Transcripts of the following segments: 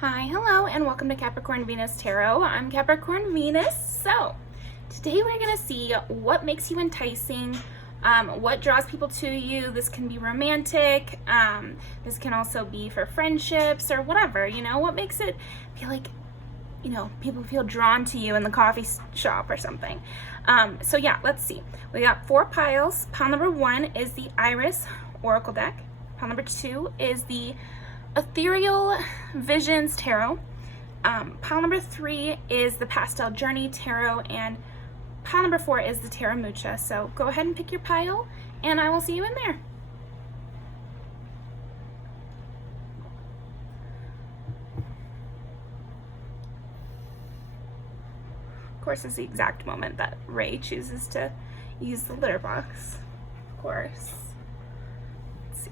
Hi, hello, and welcome to Capricorn Venus Tarot. I'm Capricorn Venus. So, today we're going to see what makes you enticing, what draws people to you. This can be romantic, this can also be for friendships or whatever, what makes it feel like, people feel drawn to you in the coffee shop or something. So yeah, let's see. We got 4 piles. Pile number 1 is the Iris Oracle deck. Pile number 2 is the Ethereal Visions Tarot. Pile number 3 is the Pastel Journey Tarot, and pile number 4 is the Tarot Mucha. So go ahead and pick your pile, and I will see you in there. Of course, it's the exact moment that Ray chooses to use the litter box. Of course. Let's see.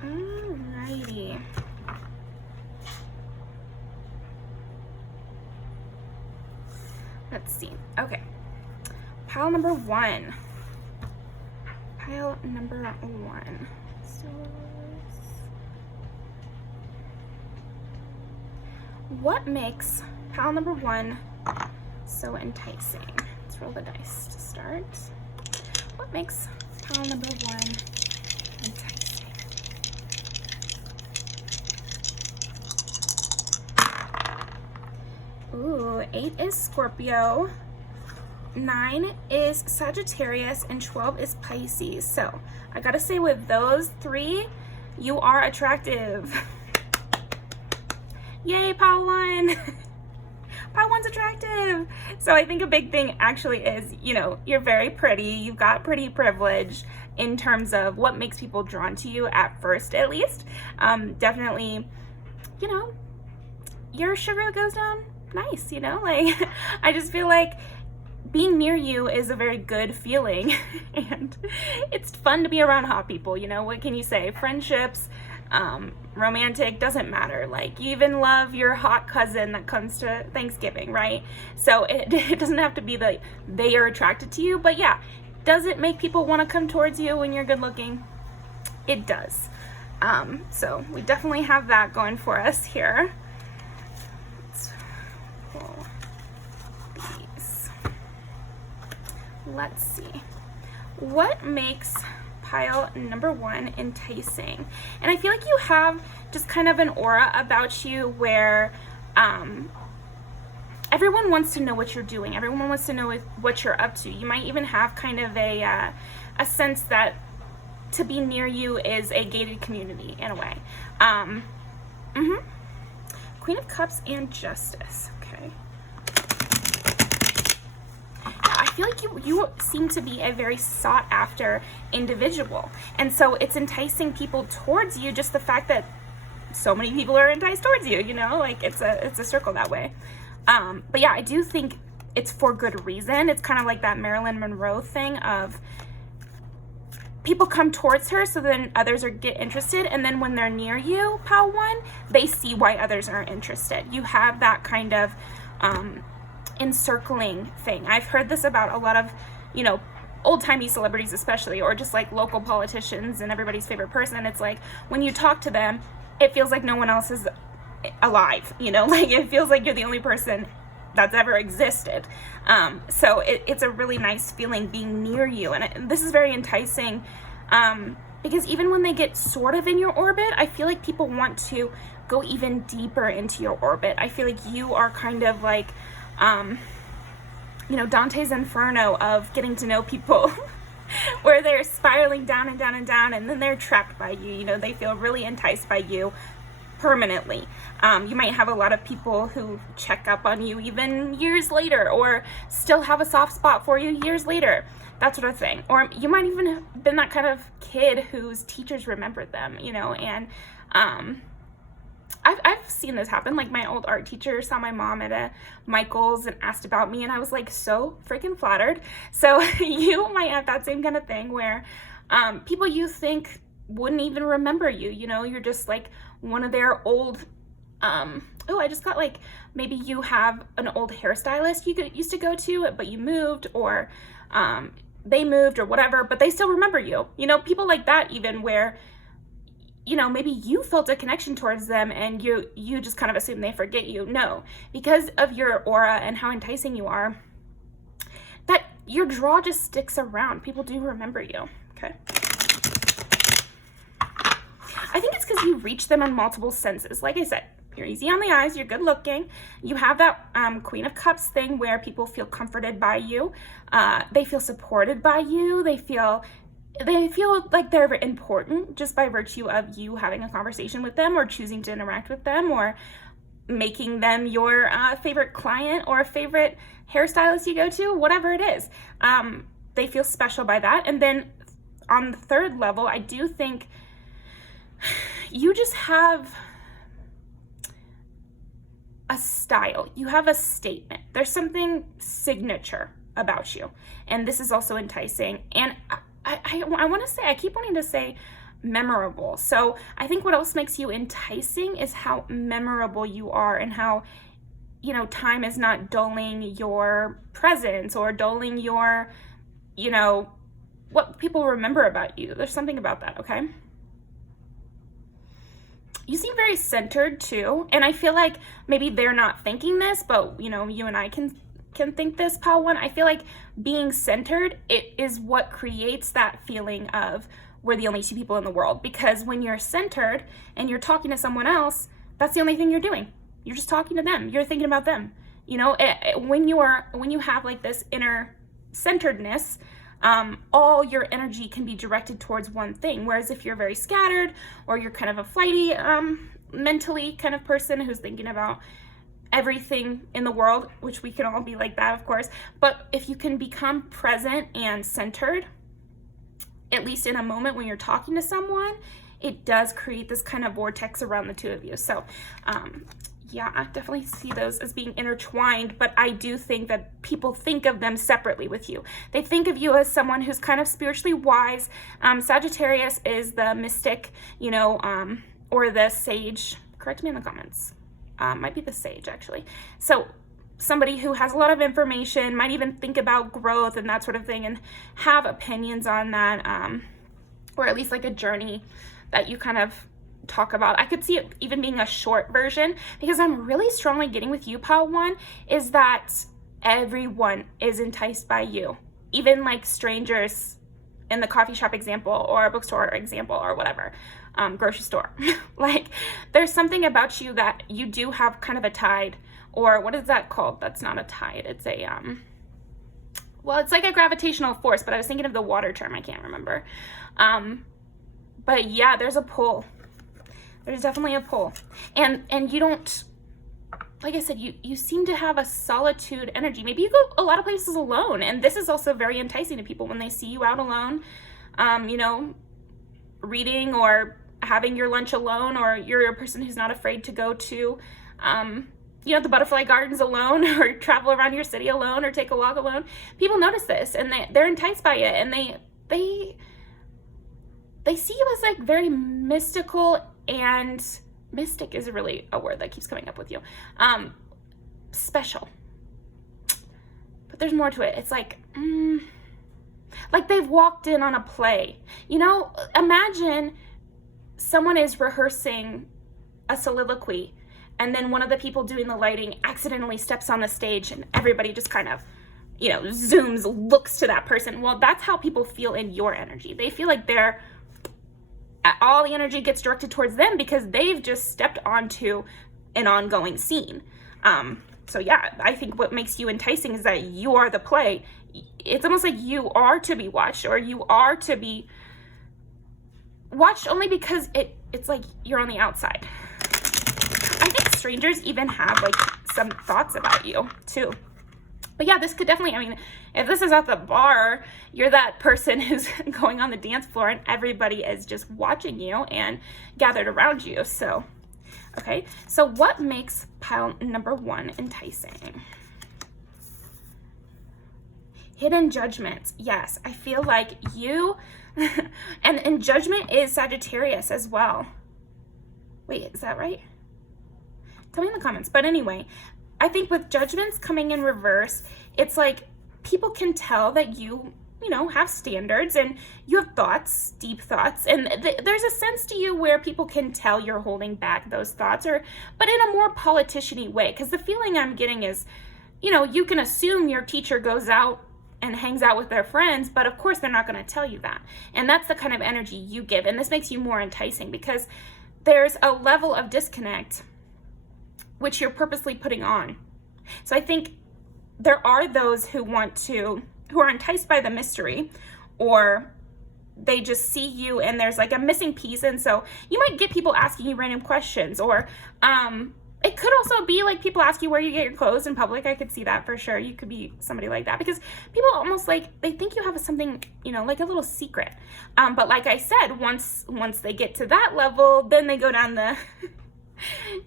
Alrighty. Let's see. Okay. Pile number 1. Pile number 1. So, what makes pile number 1 so enticing? Let's roll the dice to start. What makes pile number 1 enticing? Ooh, 8 is Scorpio, 9 is Sagittarius, and 12 is Pisces. So I gotta say, with those 3, you are attractive. Yay, pile 1. Pile 1's attractive. So I think a big thing actually is, you're very pretty. You've got pretty privilege in terms of what makes people drawn to you at first, at least. Definitely, your sugar goes down nice, I just feel like being near you is a very good feeling, and it's fun to be around hot people. What can you say? Friendships, romantic, doesn't matter. Like, you even love your hot cousin that comes to Thanksgiving, right? So it doesn't have to be that they are attracted to you, but yeah, does it make people want to come towards you when you're good looking? It does. So we definitely have that going for us here. Let's see. What makes pile number 1 enticing? And I feel like you have just kind of an aura about you where everyone wants to know what you're doing. Everyone wants to know what you're up to. You might even have kind of a sense that to be near you is a gated community in a way. Queen of Cups and Justice. Okay. I feel like you seem to be a very sought after individual, and so it's enticing people towards you, just the fact that so many people are enticed towards you, like it's a circle that way. But yeah, I do think it's for good reason. It's kind of like that Marilyn Monroe thing of people come towards her, so then others get interested, and then when they're near you, pile 1, they see why others are interested. You have that kind of encircling thing. I've heard this about a lot of, old-timey celebrities especially, or just like local politicians and everybody's favorite person. It's like when you talk to them, it feels like no one else is alive, like it feels like you're the only person that's ever existed. So it's a really nice feeling being near you, and this is very enticing because even when they get sort of in your orbit, I feel like people want to go even deeper into your orbit. I feel like you are kind of like Dante's Inferno of getting to know people where they're spiraling down and down and down, and then they're trapped by you. They feel really enticed by you permanently. You might have a lot of people who check up on you even years later, or still have a soft spot for you years later, that sort of thing. Or you might even have been that kind of kid whose teachers remembered them, and I've seen this happen. Like, my old art teacher saw my mom at a Michael's and asked about me, and I was like so freaking flattered. So you might have that same kind of thing where people you think wouldn't even remember you. You're just like one of their old I just got like, maybe you have an old hairstylist you used to go to, but you moved, or they moved or whatever, but they still remember you. People like that, even, where you know, maybe you felt a connection towards them and you just kind of assume they forget you. No, because of your aura and how enticing you are, that your draw just sticks around. People do remember you, okay? I think it's because you reach them in multiple senses. Like I said, you're easy on the eyes, you're good looking. You have that Queen of Cups thing where people feel comforted by you. They feel supported by you. They feel like they're important just by virtue of you having a conversation with them or choosing to interact with them or making them your favorite client or favorite hairstylist you go to, whatever it is. They feel special by that. And then on the third level, I do think you just have a style. You have a statement. There's something signature about you. And this is also enticing. And I want to say, I keep wanting to say memorable. So I think what else makes you enticing is how memorable you are and how, you know, time is not dulling your presence or dulling your, you know, what people remember about you. There's something about that, okay? You seem very centered too, and I feel like maybe they're not thinking this, but you know, you and I can think this, Pal One. I feel like being centered, it is what creates that feeling of we're the only two people in the world. Because when you're centered and you're talking to someone else, that's the only thing you're doing. You're just talking to them. You're thinking about them. You know, when you have like this inner centeredness, all your energy can be directed towards one thing. Whereas if you're very scattered or you're kind of a flighty, mentally kind of person who's thinking about everything in the world, which we can all be like that, of course. But if you can become present and centered, at least in a moment when you're talking to someone, it does create this kind of vortex around the two of you. So, yeah, I definitely see those as being intertwined, but I do think that people think of them separately with you. They think of you as someone who's kind of spiritually wise. Sagittarius is the mystic, you know, or the sage. Correct me in the comments. Might be the sage, actually. So somebody who has a lot of information, might even think about growth and that sort of thing and have opinions on that, or at least like a journey that you kind of talk about. I could see it even being a short version, because I'm really strongly getting with you, Pal One, is that everyone is enticed by you. Even like strangers in the coffee shop example or a bookstore example or whatever, grocery store. Like there's something about you that you do have kind of a tide, or what is that called? That's not a tide. It's a, well, it's like a gravitational force, but I was thinking of the water term. I can't remember. But yeah, there's a pull. There's definitely a pull. And you don't, like I said, you seem to have a solitude energy. Maybe you go a lot of places alone. And this is also very enticing to people when they see you out alone, you know, reading or having your lunch alone, or you're a person who's not afraid to go to, you know, the butterfly gardens alone, or travel around your city alone, or take a walk alone. People notice this and they're enticed by it, and they see you as like very mystical, and mystic is really a word that keeps coming up with you. Special. But there's more to it. It's like they've walked in on a play. You know, imagine someone is rehearsing a soliloquy, and then one of the people doing the lighting accidentally steps on the stage, and everybody just kind of, you know, zooms, looks to that person. Well, that's how people feel in your energy. They feel like all the energy gets directed towards them because they've just stepped onto an ongoing scene. So yeah, I think what makes you enticing is that you are the play. It's almost like you are to be watched, or you are to be watched only because it's like you're on the outside. I think strangers even have like some thoughts about you too. But yeah, this could definitely, I mean, if this is at the bar, you're that person who's going on the dance floor and everybody is just watching you and gathered around you. So, okay. So what makes pile number one enticing? Hidden judgments. Yes, I feel like you, and judgment is Sagittarius as well. Wait, is that right? Tell me in the comments. But anyway, I think with judgments coming in reverse, it's like people can tell that you you know, have standards and you have thoughts, deep thoughts, and there's a sense to you where people can tell you're holding back those thoughts, but in a more politician-y way, because the feeling I'm getting is, you know, you can assume your teacher goes out and hangs out with their friends, but of course they're not going to tell you that. And that's the kind of energy you give, and this makes you more enticing because there's a level of disconnect which you're purposely putting on. So I think there are those who are enticed by the mystery, or they just see you and there's like a missing piece, and so you might get people asking you random questions, or it could also be like people ask you where you get your clothes in public. I could see that for sure. You could be somebody like that because people almost like, they think you have something, you know, like a little secret. But like I said, once they get to that level, then they go down the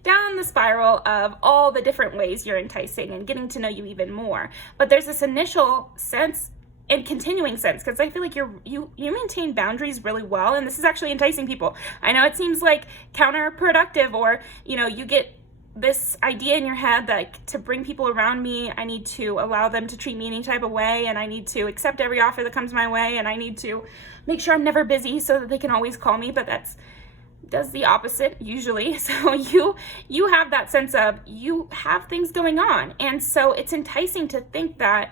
down the spiral of all the different ways you're enticing and getting to know you even more. But there's this initial sense and continuing sense, because I feel like you maintain boundaries really well, and this is actually enticing people. I know it seems like counterproductive, or, you know, you get this idea in your head that, like, to bring people around me, I need to allow them to treat me any type of way, and I need to accept every offer that comes my way, and I need to make sure I'm never busy so that they can always call me. But does the opposite usually. So you have that sense of you have things going on, and so it's enticing to think that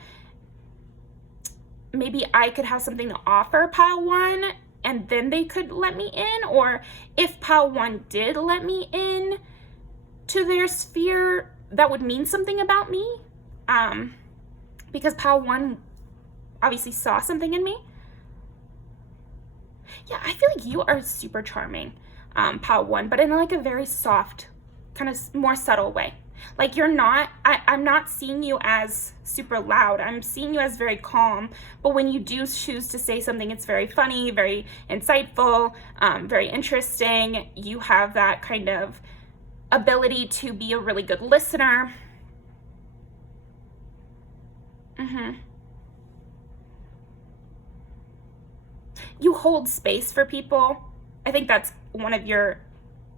maybe I could have something to offer pile one and then they could let me in, or if pile one did let me in to their sphere, that would mean something about me, because pile one obviously saw something in me. Yeah, I feel like you are super charming, pile one, but in like a very soft, kind of more subtle way. Like you're not, I'm not seeing you as super loud. I'm seeing you as very calm. But when you do choose to say something, it's very funny, very insightful, very interesting. You have that kind of ability to be a really good listener. You hold space for people. I think that's one of your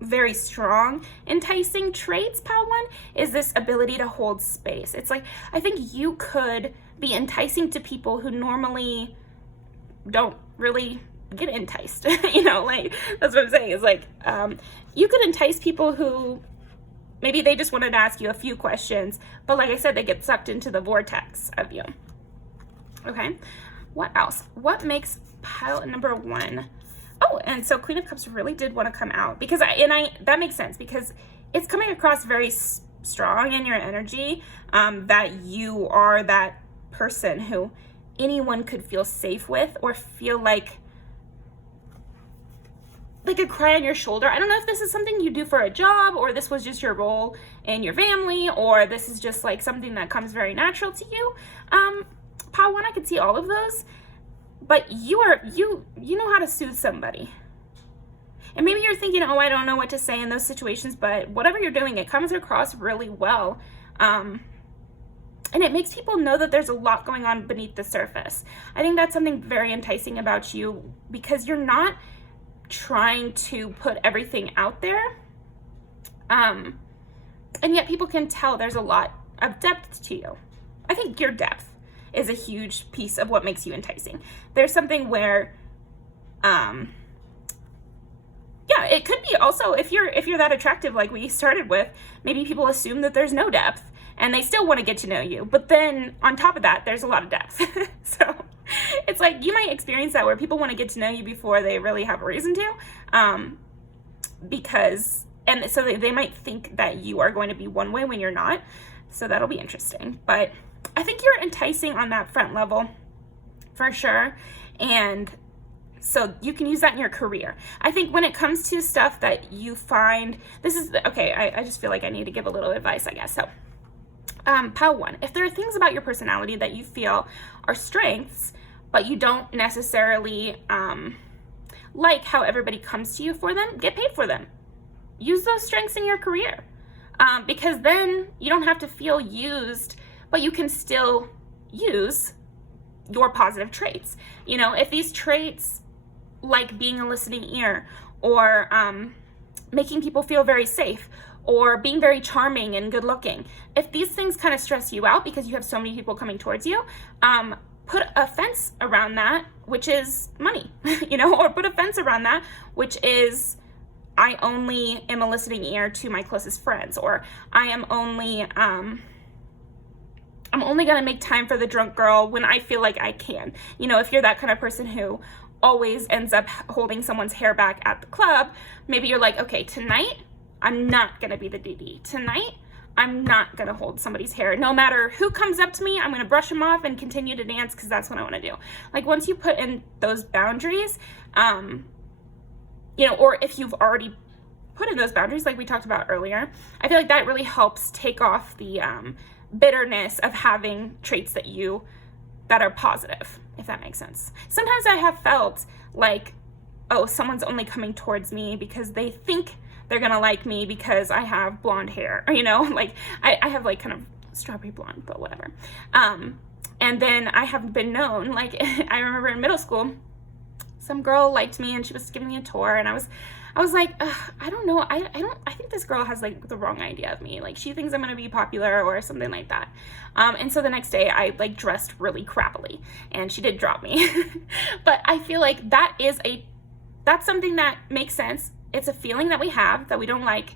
very strong enticing traits, pile one, is this ability to hold space. It's like, I think you could be enticing to people who normally don't really get enticed. You know, like, that's what I'm saying, is like, you could entice people who maybe they just wanted to ask you a few questions, but like I said, they get sucked into the vortex of you. Okay, what else? What makes pile number one? Oh, and so Queen of Cups really did want to come out, because that makes sense, because it's coming across very strong in your energy, that you are that person who anyone could feel safe with, or feel like a cry on your shoulder. I don't know if this is something you do for a job, or this was just your role in your family, or this is just like something that comes very natural to you. Pile one, I could see all of those. But you know how to soothe somebody. And maybe you're thinking, oh, I don't know what to say in those situations, but whatever you're doing, it comes across really well. And it makes people know that there's a lot going on beneath the surface. I think that's something very enticing about you, because you're not trying to put everything out there. And yet people can tell there's a lot of depth to you. I think your depth is a huge piece of what makes you enticing. There's something where, yeah, it could be also, if you're that attractive like we started with, maybe people assume that there's no depth and they still want to get to know you. But then on top of that, there's a lot of depth. So it's like, you might experience that where people want to get to know you before they really have a reason to, and so they might think that you are going to be one way when you're not. So that'll be interesting. But I think you're enticing on that front level for sure. And so you can use that in your career. I think when it comes to stuff that you find, I just feel like I need to give a little advice, I guess. So, pile one, if there are things about your personality that you feel are strengths, but you don't necessarily like how everybody comes to you for them, get paid for them. Use those strengths in your career, because then you don't have to feel used, but you can still use your positive traits. You know, if these traits, like being a listening ear, or making people feel very safe, or being very charming and good looking, if these things kind of stress you out because you have so many people coming towards you, put a fence around that, which is money, you know, or put a fence around that, which is I only am a listening ear to my closest friends, or I am only, I'm only going to make time for the drunk girl when I feel like I can. You know, if you're that kind of person who always ends up holding someone's hair back at the club, maybe you're like, okay, tonight I'm not going to be the DD. Tonight I'm not going to hold somebody's hair. No matter who comes up to me, I'm going to brush them off and continue to dance because that's what I want to do. Like, once you put in those boundaries, you know, or if you've already put in those boundaries, like we talked about earlier, I feel like that really helps take off the bitterness of having traits that are positive, if that makes sense. Sometimes I have felt like, oh, someone's only coming towards me because they think they're gonna like me because I have blonde hair, or, you know, like I have like kind of strawberry blonde, but whatever. And then I have been known, like I remember in middle school, some girl liked me and she was giving me a tour, and I was like, I don't know, I think this girl has like the wrong idea of me. Like, she thinks I'm gonna be popular or something like that. And so the next day I like dressed really crappily and she did drop me. But I feel like that's something that makes sense. It's a feeling that we have, that we don't like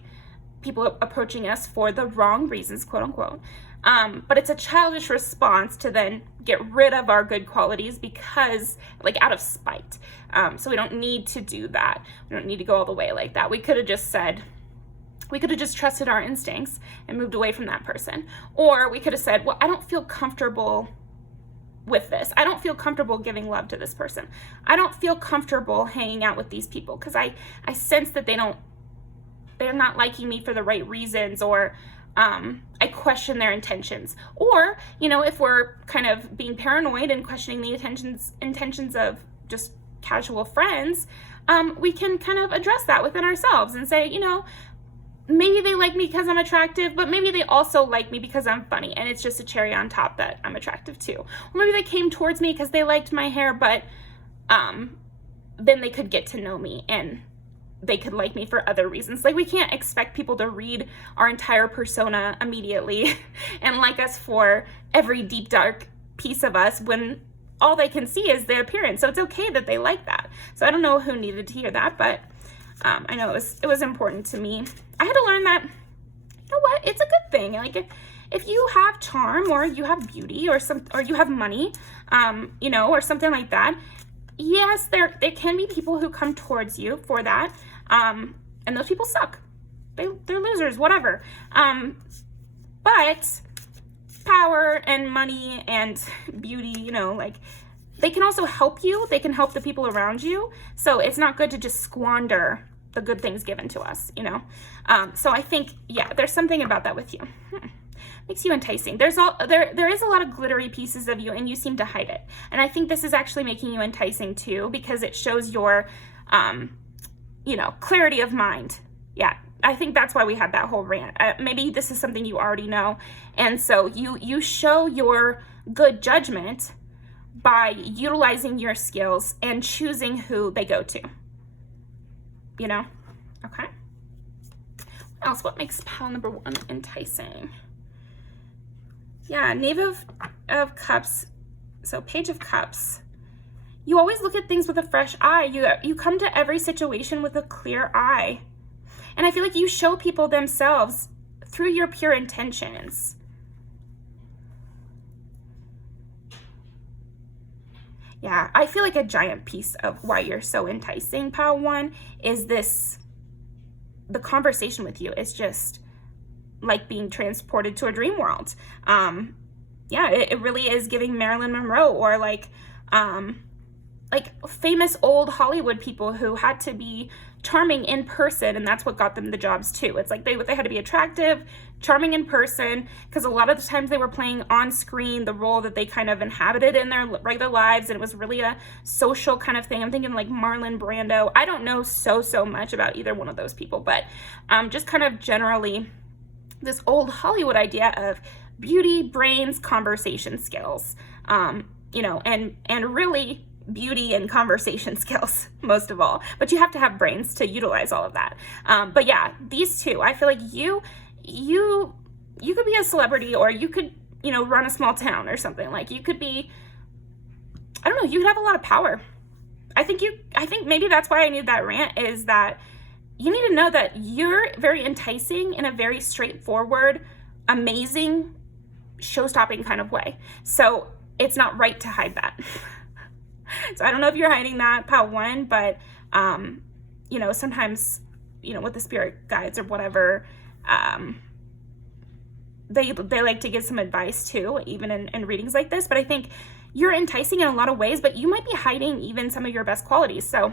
people approaching us for the wrong reasons, quote unquote. But it's a childish response to then get rid of our good qualities because, like, out of spite. So we don't need to do that. We don't need to go all the way like that. We could have just trusted our instincts and moved away from that person. Or we could have said, well, I don't feel comfortable with this. I don't feel comfortable giving love to this person. I don't feel comfortable hanging out with these people because I sense that they're not liking me for the right reasons, or I question their intentions. Or, you know, if we're kind of being paranoid and questioning the intentions of just casual friends, we can kind of address that within ourselves and say, you know, maybe they like me because I'm attractive, but maybe they also like me because I'm funny, and it's just a cherry on top that I'm attractive too. Or maybe they came towards me because they liked my hair, but then they could get to know me and they could like me for other reasons. Like, we can't expect people to read our entire persona immediately and like us for every deep, dark piece of us when all they can see is the appearance. So it's okay that they like that. So I don't know who needed to hear that, but I know it was important to me. I had to learn that, you know what, it's a good thing. Like, if you have charm, or you have beauty, or you have money, you know, or something like that, yes, there can be people who come towards you for that, and those people suck. They're losers, whatever. But power and money and beauty, you know, like, they can also help you. They can help the people around you. So it's not good to just squander the good things given to us, you know? So I think, yeah, there's something about that with you. Makes you enticing. There is a lot of glittery pieces of you, and you seem to hide it. And I think this is actually making you enticing too, because it shows your, you know, clarity of mind. Yeah, I think that's why we had that whole rant. Maybe this is something you already know. And so you show your good judgment by utilizing your skills and choosing who they go to. You know? Okay. What else? What makes pile number 1 enticing? Yeah, Knave of Cups. So Page of Cups. You always look at things with a fresh eye. You come to every situation with a clear eye. And I feel like you show people themselves through your pure intentions. Yeah, I feel like a giant piece of why you're so enticing, pile 1, is the conversation with you is just like being transported to a dream world. Yeah, it really is giving Marilyn Monroe, or like famous old Hollywood people who had to be charming in person, and that's what got them the jobs too. It's like they had to be attractive, charming in person, because a lot of the times they were playing on screen the role that they kind of inhabited in their regular lives, and it was really a social kind of thing. I'm thinking like Marlon Brando. I don't know so much about either one of those people, but just kind of generally this old Hollywood idea of beauty, brains, conversation skills, you know, and really beauty and conversation skills most of all, but you have to have brains to utilize all of that. But yeah, these two, I feel like you could be a celebrity, or you could, you know, run a small town or something. Like, you could be I don't know, you could have a lot of power. I think maybe that's why I need that rant, is that you need to know that you're very enticing in a very straightforward, amazing, show-stopping kind of way. So it's not right to hide that. So I don't know if you're hiding that, Pile 1, but, you know, sometimes, you know, with the spirit guides or whatever, they like to give some advice too, even in readings like this. But I think you're enticing in a lot of ways, but you might be hiding even some of your best qualities. So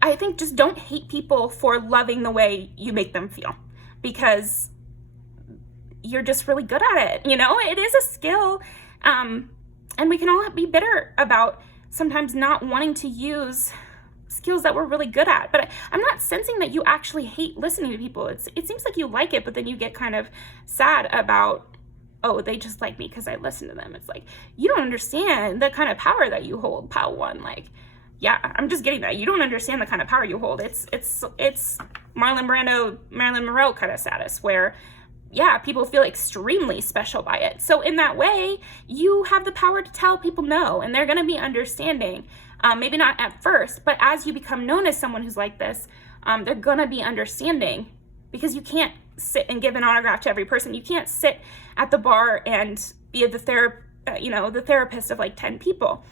I think just don't hate people for loving the way you make them feel, because you're just really good at it. You know, it is a skill. And we can all be bitter about sometimes not wanting to use skills that we're really good at. But I'm not sensing that you actually hate listening to people. It seems like you like it, but then you get kind of sad about, oh, they just like me because I listen to them. It's like, you don't understand the kind of power that you hold, Pile 1. Like, yeah, I'm just getting that. You don't understand the kind of power you hold. It's Marlon Brando, Marilyn Monroe kind of status, where, yeah, people feel extremely special by it. So in that way, you have the power to tell people no, and they're going to be understanding. Maybe not at first, but as you become known as someone who's like this, they're going to be understanding, because you can't sit and give an autograph to every person. You can't sit at the bar and be the therapist of like 10 people.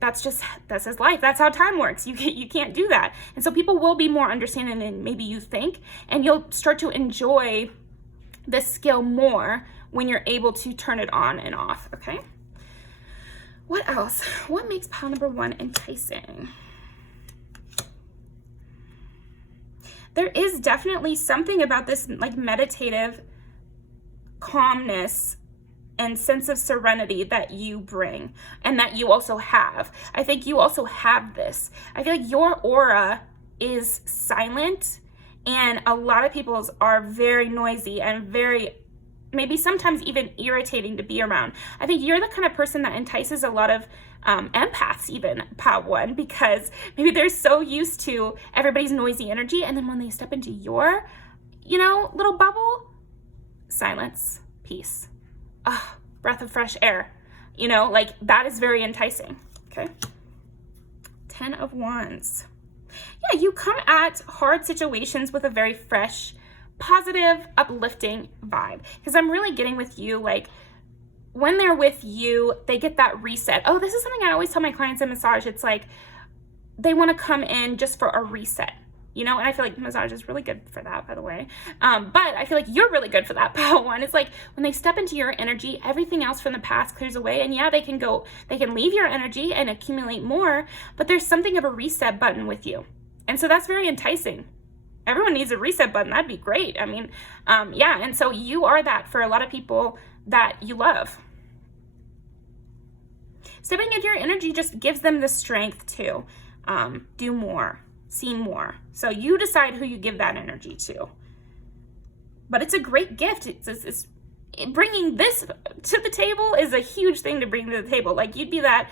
That's his life. That's how time works. You can't do that. And so people will be more understanding than maybe you think, and you'll start to enjoy this skill more when you're able to turn it on and off, okay? What else? What makes pile number 1 enticing? There is definitely something about this like meditative calmness and sense of serenity that you bring, and that you also have. I think you also have this. I feel like your aura is silent, and a lot of people's are very noisy and very, maybe sometimes even irritating to be around. I think you're the kind of person that entices a lot of empaths, even, Pile 1, because maybe they're so used to everybody's noisy energy, and then when they step into your, you know, little bubble, silence, peace, breath of fresh air, you know, like that is very enticing, okay? 10 of Wands. Yeah, you come at hard situations with a very fresh, positive, uplifting vibe. Because I'm really getting with you, like, when they're with you, they get that reset. Oh, this is something I always tell my clients in massage. It's like they want to come in just for a reset, you know? And I feel like massage is really good for that, by the way. But I feel like you're really good for that, Pile 1. It's like when they step into your energy, everything else from the past clears away. And yeah, they can leave your energy and accumulate more, but there's something of a reset button with you. And so that's very enticing. Everyone needs a reset button. That'd be great. I mean, yeah. And so you are that for a lot of people that you love. Stepping into your energy just gives them the strength to do more, see more. So you decide who you give that energy to. But it's a great gift. It's bringing this to the table is a huge thing to bring to the table. Like you'd be that,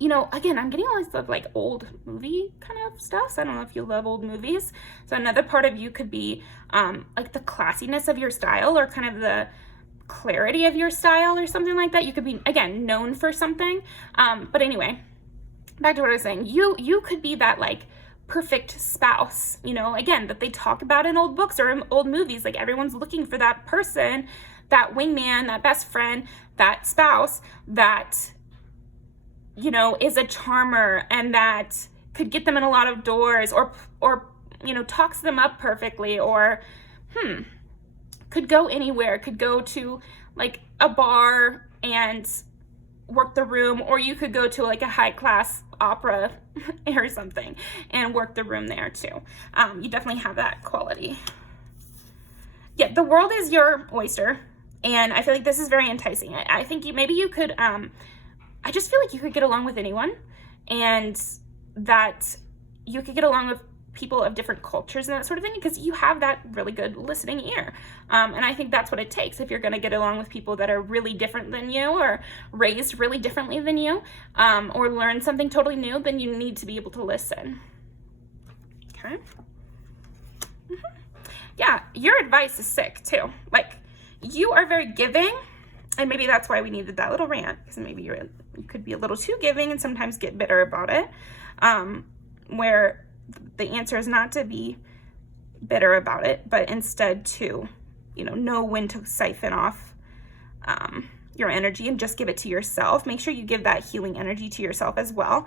you know, again, I'm getting all this stuff like old movie kind of stuff. So I don't know if you love old movies. So another part of you could be like the classiness of your style, or kind of the clarity of your style, or something like that. You could be, again, known for something. But anyway, back to what I was saying. You could be that like perfect spouse, you know, again, that they talk about in old books or in old movies. Like everyone's looking for that person, that wingman, that best friend, that spouse that, you know, is a charmer and that could get them in a lot of doors, or you know, talks them up perfectly, or could go anywhere, could go to like a bar and work the room, or you could go to like a high class opera or something and work the room there too. You definitely have that quality. Yeah, the world is your oyster, and I feel like this is very enticing. I think maybe you could I just feel like you could get along with anyone, and that you could get along with people of different cultures and that sort of thing, because you have that really good listening ear. And I think that's what it takes if you're going to get along with people that are really different than you, or raised really differently than you, or learn something totally new. Then you need to be able to listen. Okay. Yeah, your advice is sick too. Like, you are very giving, And maybe that's why we needed that little rant, because maybe you could be a little too giving and sometimes get bitter about it, where the answer is not to be bitter about it, but instead to, know when to siphon off your energy and just give it to yourself. Make sure you give that healing energy to yourself as well.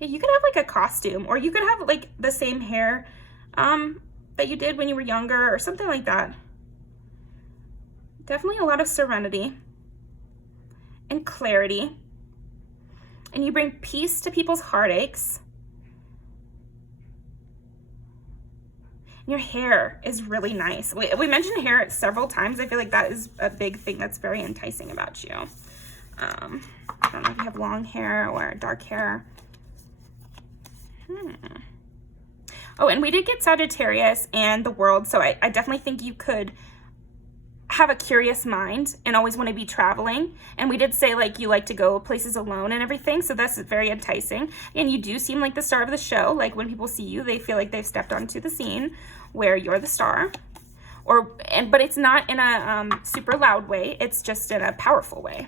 Yeah, you could have like a costume, or you could have like the same hair that you did when you were younger or something like that. Definitely a lot of serenity and clarity. And you bring peace to people's heartaches. And your hair is really nice. We mentioned hair several times. I feel like that is a big thing that's very enticing about you. I don't know if you have long hair or dark hair. Oh, and we did get Sagittarius and the world, so I definitely think you could have a curious mind and always want to be traveling. And we did say like you like to go places alone and everything, so that's very enticing. And you do seem like the star of the show. Like when people see you, they feel like they've stepped onto the scene where you're the star. But it's not in a super loud way. It's just in a powerful way.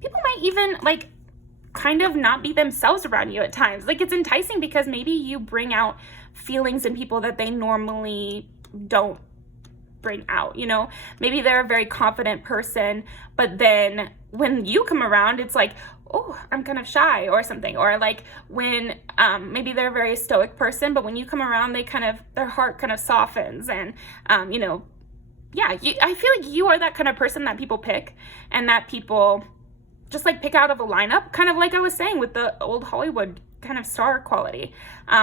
People might even like kind of not be themselves around you at times. Like it's enticing because maybe you bring out feelings in people that they normally don't bring out, Maybe they're a very confident person, but then when you come around, it's like, oh, I'm kind of shy or something. Or like when maybe they're a very stoic person, but when you come around, their heart kind of softens and, yeah, I feel like you are that kind of person that people pick and that people just like pick out of a lineup, kind of like I was saying with the old Hollywood kind of star quality.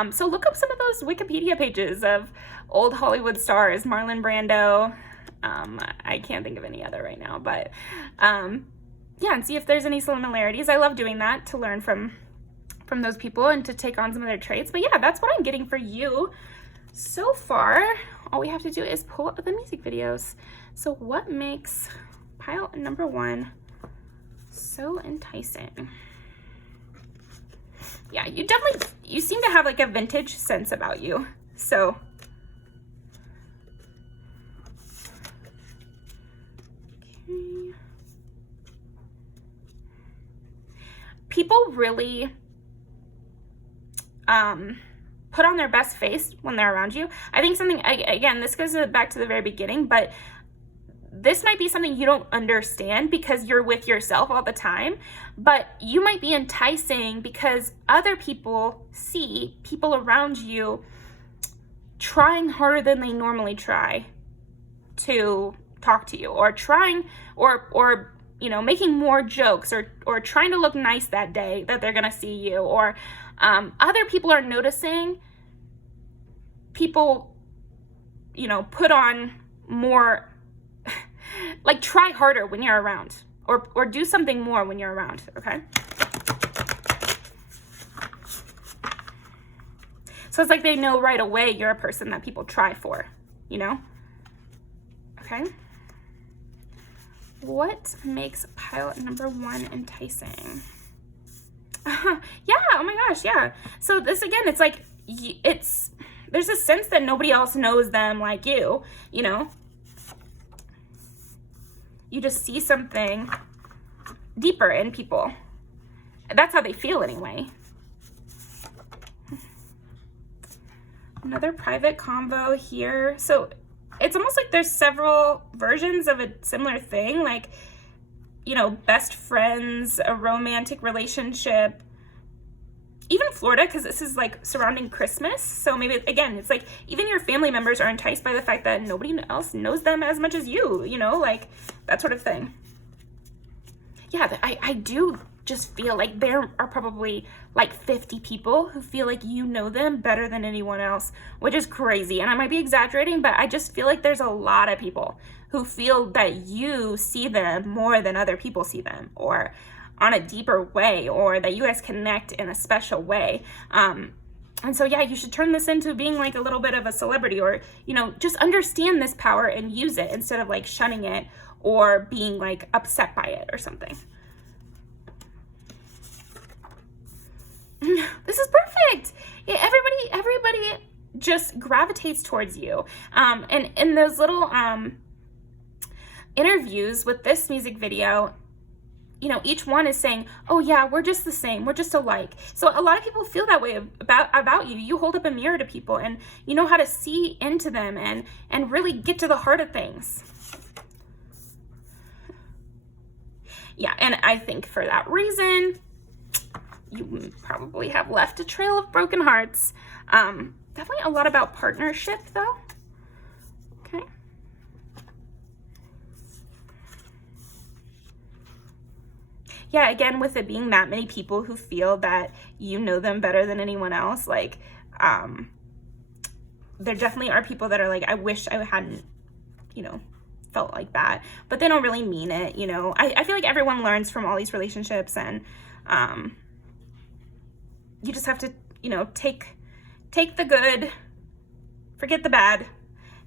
So look up some of those Wikipedia pages of old Hollywood stars, Marlon Brando. I can't think of any other right now, but yeah, and see if there's any similarities. I love doing that to learn from those people and to take on some of their traits. But yeah, that's what I'm getting for you so far. All we have to do is pull up the music videos. So what makes pile number 1 so enticing? Yeah, you seem to have like a vintage sense about you. So okay. People really put on their best face when they're around you. I think again, this goes back to the very beginning, but this might be something you don't understand because you're with yourself all the time, but you might be enticing because other people see people around you trying harder than they normally try to talk to you, or trying or making more jokes or trying to look nice that day that they're gonna see you, or other people are noticing people put on more, like try harder when you're around, or do something more when you're around, okay? So it's like they know right away you're a person that people try for, Okay? What makes pile number 1 enticing? Yeah, oh my gosh, yeah. So this, again, it's like, there's a sense that nobody else knows them like you, You just see something deeper in people. That's how they feel anyway. Another private convo here. So it's almost like there's several versions of a similar thing, like, best friends, a romantic relationship, even Florida, because this is like surrounding Christmas. So maybe, again, it's like even your family members are enticed by the fact that nobody else knows them as much as you, like that sort of thing. Yeah, I do just feel like there are probably like 50 people who feel like you know them better than anyone else, which is crazy. And I might be exaggerating, but I just feel like there's a lot of people who feel that you see them more than other people see them, or on a deeper way, or that you guys connect in a special way. And so, yeah, you should turn this into being like a little bit of a celebrity, or, just understand this power and use it instead of like shunning it or being like upset by it or something. This is perfect. Yeah, everybody just gravitates towards you. And in those little interviews with this music video, you know, each one is saying, oh yeah, we're just the same, we're just alike. So a lot of people feel that way about you. You hold up a mirror to people and you know how to see into them and really get to the heart of things. Yeah, and I think for that reason, you probably have left a trail of broken hearts. Definitely a lot about partnership though. Okay. Yeah, again, with it being that many people who feel that you know them better than anyone else, like, there definitely are people that are like, I wish I hadn't, you know, felt like that, but they don't really mean it, you know. I feel like everyone learns from all these relationships, and you just have to, you know, take the good, forget the bad,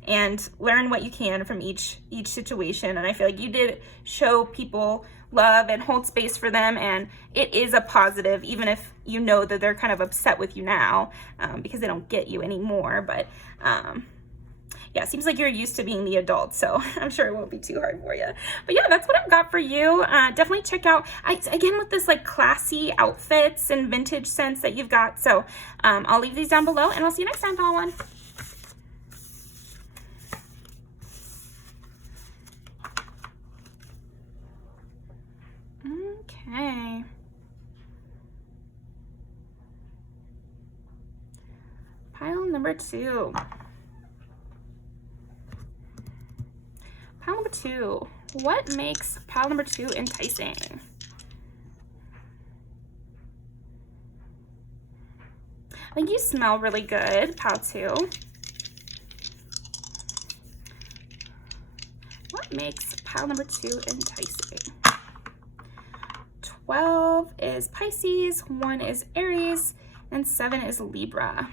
and learn what you can from each situation. And I feel like you did show people love and hold space for them, and it is a positive, even if you know that they're kind of upset with you now because they don't get you anymore. But yeah, it seems like you're used to being the adult, so I'm sure it won't be too hard for you. But yeah, that's what I've got for you. Definitely check out, again, with this like classy outfits and vintage sense that you've got. So I'll leave these down below, and I'll see you next time, Pile One. Okay. Pile number 2. Pile number 2. What makes pile number 2 enticing? I think you smell really good, pile 2. What makes pile number 2 enticing? 12 is Pisces, 1 is Aries, and 7 is Libra.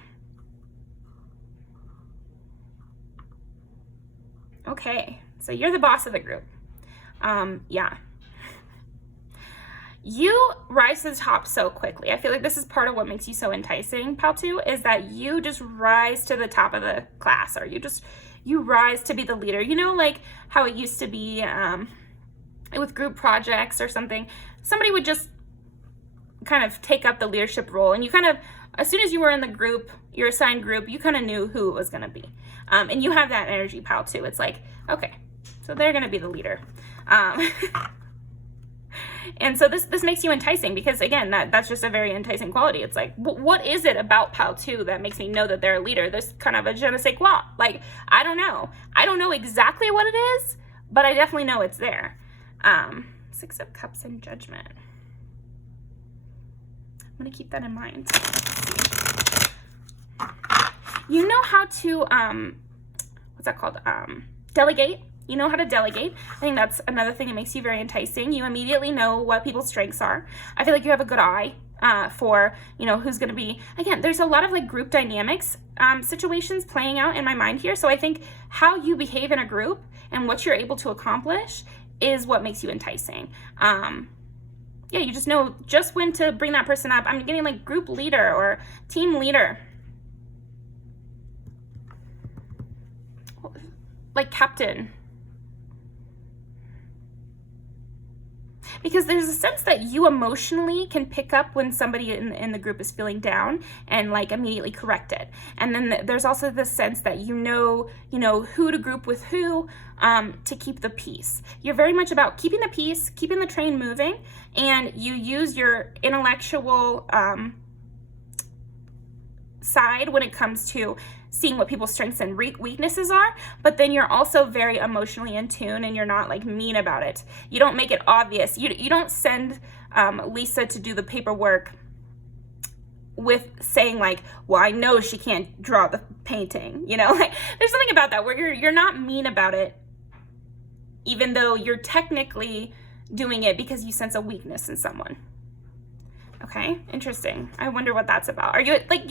Okay, so you're the boss of the group. Yeah. You rise to the top so quickly. I feel like this is part of what makes you so enticing, pile 2, is that you just rise to the top of the class, or you rise to be the leader. You know, like how it used to be with group projects or something, somebody would just kind of take up the leadership role, and you kind of, as soon as you were in the group, your assigned group, you kind of knew who it was going to be. And you have that energy, pile 2. It's like, okay, so they're going to be the leader. And so this makes you enticing, because again, that's just a very enticing quality. It's like, what is it about pile 2 that makes me know that they're a leader? There's kind of a je ne sais quoi. Like, I don't know exactly what it is, but I definitely know it's there. 6 of Cups and Judgment. I'm going to keep that in mind. You know how to, what's that called? Delegate. You know how to delegate. I think that's another thing that makes you very enticing. You immediately know what people's strengths are. I feel like you have a good eye for, you know, who's going to be, again, there's a lot of like group dynamics situations playing out in my mind here. So I think how you behave in a group and what you're able to accomplish is what makes you enticing. Yeah, you just know just when to bring that person up. I'm getting like group leader or team leader. Like captain. Because there's a sense that you emotionally can pick up when somebody in the group is feeling down and like immediately correct it. And then there's also the sense that you know who to group with who to keep the peace. You're very much about keeping the peace, keeping the train moving, and you use your intellectual side when it comes to seeing what people's strengths and weaknesses are, but then you're also very emotionally in tune, and you're not like mean about it. You don't make it obvious. You don't send Lisa to do the paperwork with saying like, well, I know she can't draw the painting, you know, like there's something about that where you're not mean about it, even though you're technically doing it because you sense a weakness in someone. Okay, interesting. I wonder what that's about. Are you like,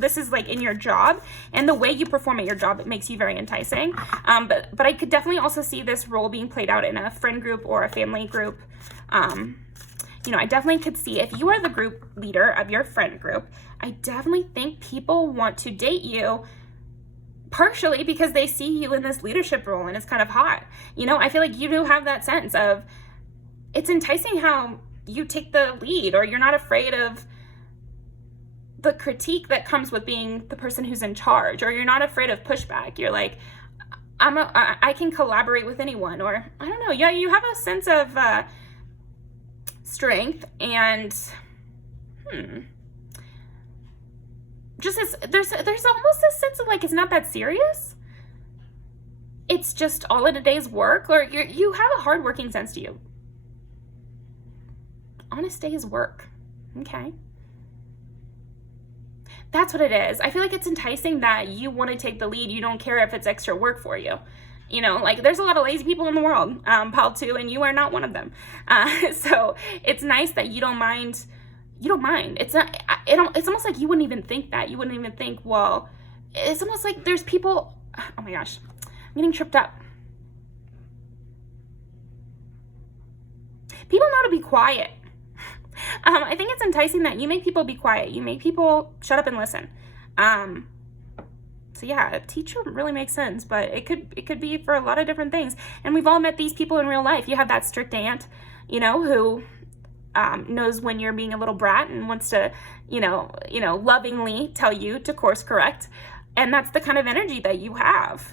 this is like in your job, and the way you perform at your job, it makes you very enticing. But I could definitely also see this role being played out in a friend group or a family group. you know, I definitely could see if you are the group leader of your friend group, I definitely think people want to date you partially because they see you in this leadership role and it's kind of hot. You know, I feel like you do have that sense of, it's enticing how you take the lead, or you're not afraid of the critique that comes with being the person who's in charge, or you're not afraid of pushback. You're like, I can collaborate with anyone, or I don't know. Yeah, you have a sense of strength and just this, there's almost this sense of like, it's not that serious. It's just all in a day's work, or you have a hardworking sense to you. Honest day's work. Okay. That's what it is. I feel like it's enticing that you want to take the lead. You don't care if it's extra work for you. You know, like there's a lot of lazy people in the world, Paul too, and you are not one of them. So it's nice that you don't mind. You don't mind. It's not, it's almost like you wouldn't even think that. You wouldn't even think, well, it's almost like there's people, oh my gosh, I'm getting tripped up. People know to be quiet. I think it's enticing that you make people be quiet. You make people shut up and listen. So yeah, teacher really makes sense, but it could be for a lot of different things. And we've all met these people in real life. You have that strict aunt, you know, who knows when you're being a little brat and wants to, you know, lovingly tell you to course correct. And that's the kind of energy that you have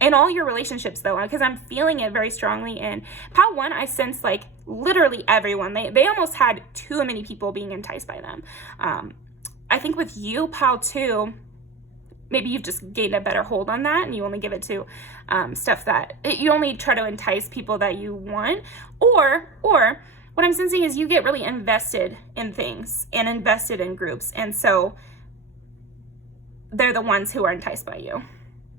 in all your relationships, though, because I'm feeling it very strongly in Pal 1. I sense like literally everyone. They almost had too many people being enticed by them. I think with you, Pal 2, maybe you've just gained a better hold on that, and you only give it to stuff that you only try to entice people that you want, or what I'm sensing is you get really invested in things and invested in groups, and so they're the ones who are enticed by you.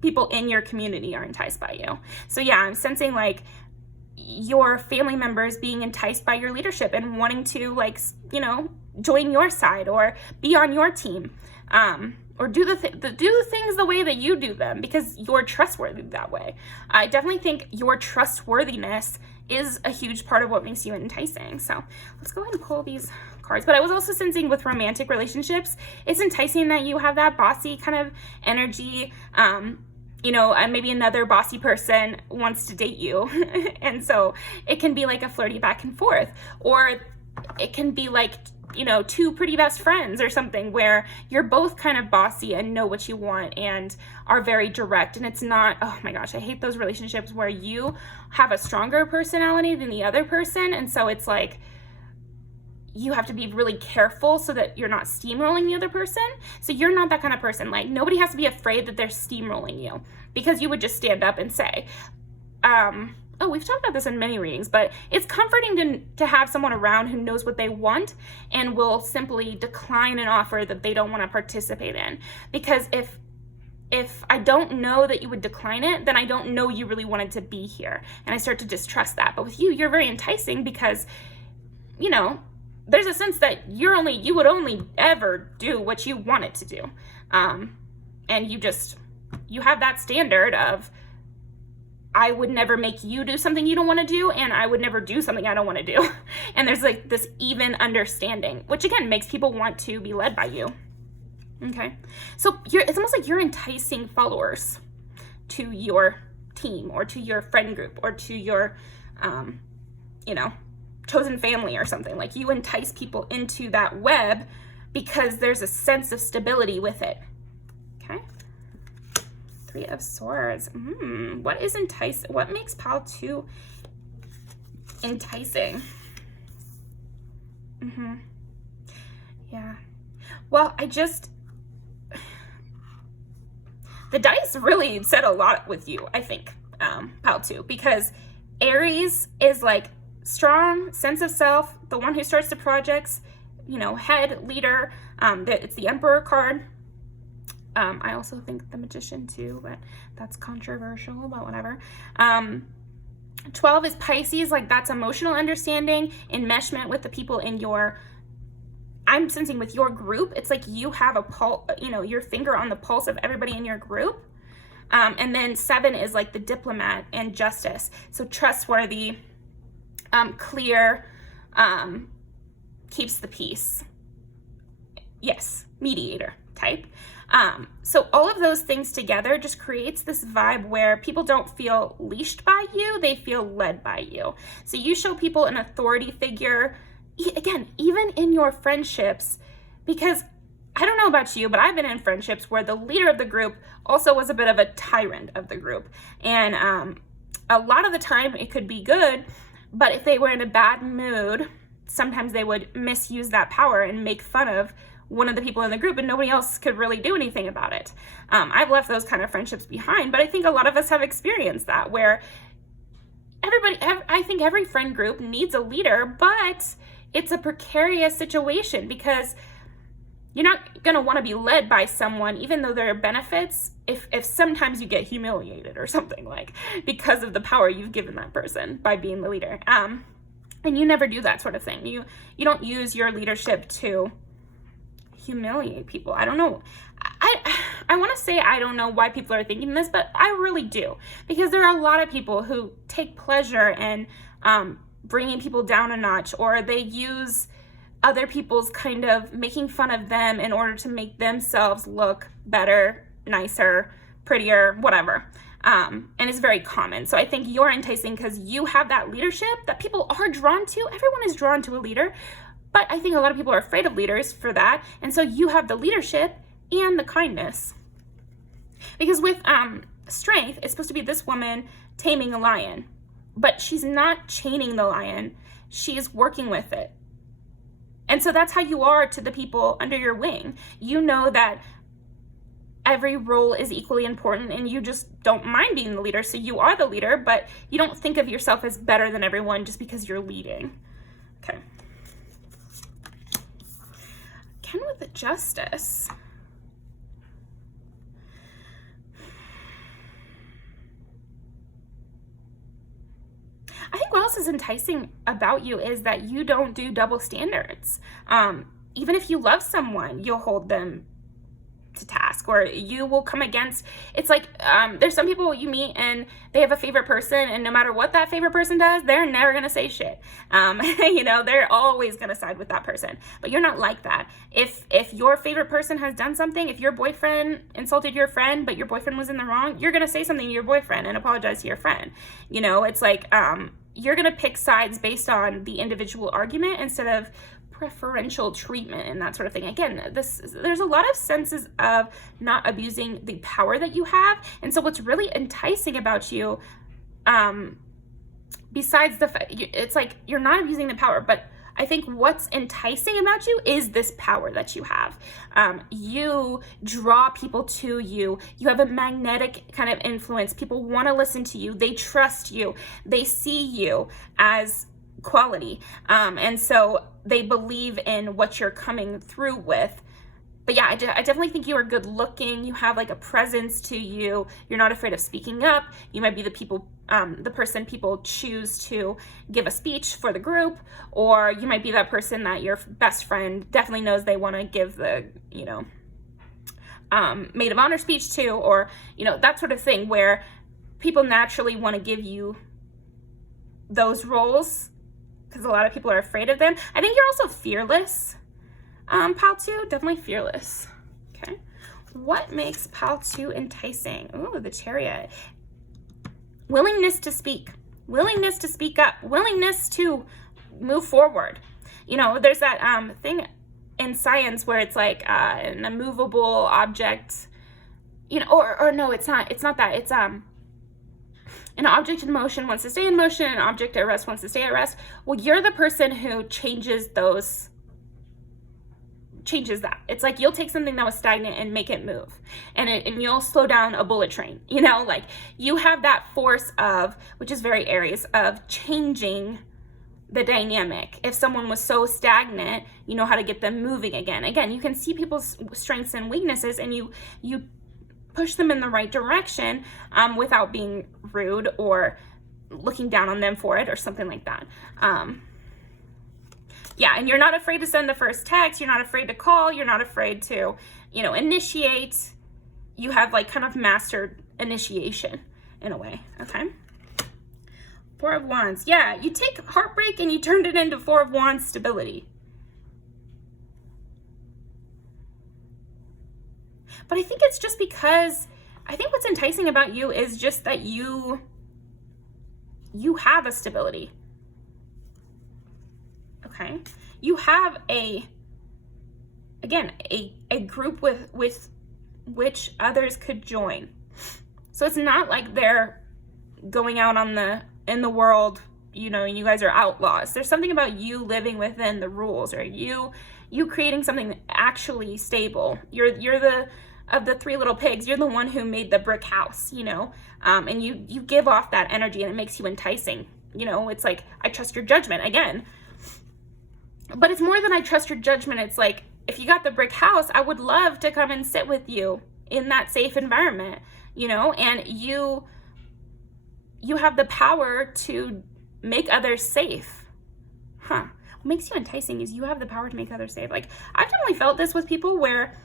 People in your community are enticed by you. So yeah, I'm sensing like your family members being enticed by your leadership and wanting to, like, you know, join your side or be on your team, or do the things the way that you do them because you're trustworthy that way. I definitely think your trustworthiness is a huge part of what makes you enticing. So let's go ahead and pull these cards. But I was also sensing with romantic relationships, it's enticing that you have that bossy kind of energy. You know, and maybe another bossy person wants to date you. And so it can be like a flirty back and forth, or it can be like, you know, two pretty best friends or something where you're both kind of bossy and know what you want and are very direct. And it's not, oh my gosh, I hate those relationships where you have a stronger personality than the other person. And so it's like, you have to be really careful so that you're not steamrolling the other person. So you're not that kind of person. Like, nobody has to be afraid that they're steamrolling you, because you would just stand up and say, oh, we've talked about this in many readings, but it's comforting to have someone around who knows what they want and will simply decline an offer that they don't want to participate in. Because if I don't know that you would decline it, then I don't know you really wanted to be here. And I start to distrust that. But with you, you're very enticing because, you know, there's a sense that you would only ever do what you wanted to do. And you have that standard of, I would never make you do something you don't want to do, and I would never do something I don't want to do. And there's like this even understanding, which again makes people want to be led by you. Okay. So it's almost like you're enticing followers to your team or to your friend group or to your, you know, chosen family or something. Like, you entice people into that web because there's a sense of stability with it. Okay. 3 of Swords. What is enticing? What makes Pal 2 enticing? Yeah. Well, the dice really said a lot with you, I think, Pal 2, because Aries is like strong sense of self, the one who starts the projects, you know, head leader. It's the Emperor card. I also think the Magician too, but that's controversial, but whatever. 12 is Pisces, like that's emotional understanding, enmeshment with the people in your, I'm sensing with your group, it's like you have a pulse, you know, your finger on the pulse of everybody in your group. And then 7 is like the diplomat and justice. So trustworthy, clear, keeps the peace. Yes, mediator type. So all of those things together just creates this vibe where people don't feel leashed by you, they feel led by you. So you show people an authority figure, again, even in your friendships, because I don't know about you, but I've been in friendships where the leader of the group also was a bit of a tyrant of the group. And a lot of the time it could be good, but if they were in a bad mood, sometimes they would misuse that power and make fun of one of the people in the group and nobody else could really do anything about it. I've left those kind of friendships behind, but I think a lot of us have experienced that where I think every friend group needs a leader, but it's a precarious situation because you're not going to want to be led by someone, even though there are benefits, if sometimes you get humiliated or something like because of the power you've given that person by being the leader. And you never do that sort of thing. You don't use your leadership to humiliate people. I don't know. I want to say I don't know why people are thinking this, but I really do. Because there are a lot of people who take pleasure in bringing people down a notch, or they use other people's kind of making fun of them in order to make themselves look better, nicer, prettier, whatever. And it's very common. So I think you're enticing because you have that leadership that people are drawn to. Everyone is drawn to a leader, but I think a lot of people are afraid of leaders for that. And so you have the leadership and the kindness. Because with strength, it's supposed to be this woman taming a lion, but she's not chaining the lion. She's working with it. And so that's how you are to the people under your wing. You know that every role is equally important and you just don't mind being the leader. So you are the leader, but you don't think of yourself as better than everyone just because you're leading. Okay. Again with the Justice. I think what else is enticing about you is that you don't do double standards. Even if you love someone, you'll hold them to task, or you will come against. It's like there's some people you meet and they have a favorite person, and no matter what that favorite person does, they're never gonna say shit. They're always gonna side with that person. But you're not like that. If your favorite person has done something, if your boyfriend insulted your friend, but your boyfriend was in the wrong, you're gonna say something to your boyfriend and apologize to your friend. It's like you're gonna pick sides based on the individual argument instead of preferential treatment and that sort of thing. Again, there's a lot of senses of not abusing the power that you have. And so what's really enticing about you, besides it's like you're not abusing the power, but I think what's enticing about you is this power that you have. You draw people to you. You have a magnetic kind of influence. People want to listen to you. They trust you. They see you as quality. And so they believe in what you're coming through with. But yeah, I definitely think you are good looking. You have like a presence to you. You're not afraid of speaking up. You might be the person people choose to give a speech for the group, or you might be that person that your best friend definitely knows they want to give the, maid of honor speech to, or, that sort of thing where people naturally want to give you those roles because a lot of people are afraid of them. I think you're also fearless. Pal 2, definitely fearless. Okay. What makes Pal 2 enticing? Ooh, the Chariot. Willingness to speak. Willingness to speak up. Willingness to move forward. There's that thing in science where it's like an immovable object, or no, it's not that. It's an object in motion wants to stay in motion, an object at rest wants to stay at rest. Well, you're the person who changes that. It's like you'll take something that was stagnant and make it move, and you'll slow down a bullet train. Like you have that force of, which is very Aries, of changing the dynamic. If someone was so stagnant, you know how to get them moving again. Again, you can see people's strengths and weaknesses, and you push them in the right direction without being rude or looking down on them for it or something like that. Yeah, and you're not afraid to send the first text. You're not afraid to call. You're not afraid to, initiate. You have like kind of mastered initiation in a way, okay? Four of Wands. Yeah, you take heartbreak and you turned it into Four of Wands stability. But I think it's just because, I think what's enticing about you is just that you have a stability. Okay? You have again, a group with which others could join. So it's not like they're going out in the world, you know, and you guys are outlaws. There's something about you living within the rules, or you creating something actually stable. You're the, of the three little pigs, you're the one who made the brick house, you know, and you give off that energy, and it makes you enticing. You know, it's like, I trust your judgment again. But it's more than I trust your judgment. It's like, if you got the brick house, I would love to come and sit with you in that safe environment, you know, and you have the power to make others safe. What makes you enticing is you have the power to make others safe. Like, I've definitely felt this with people where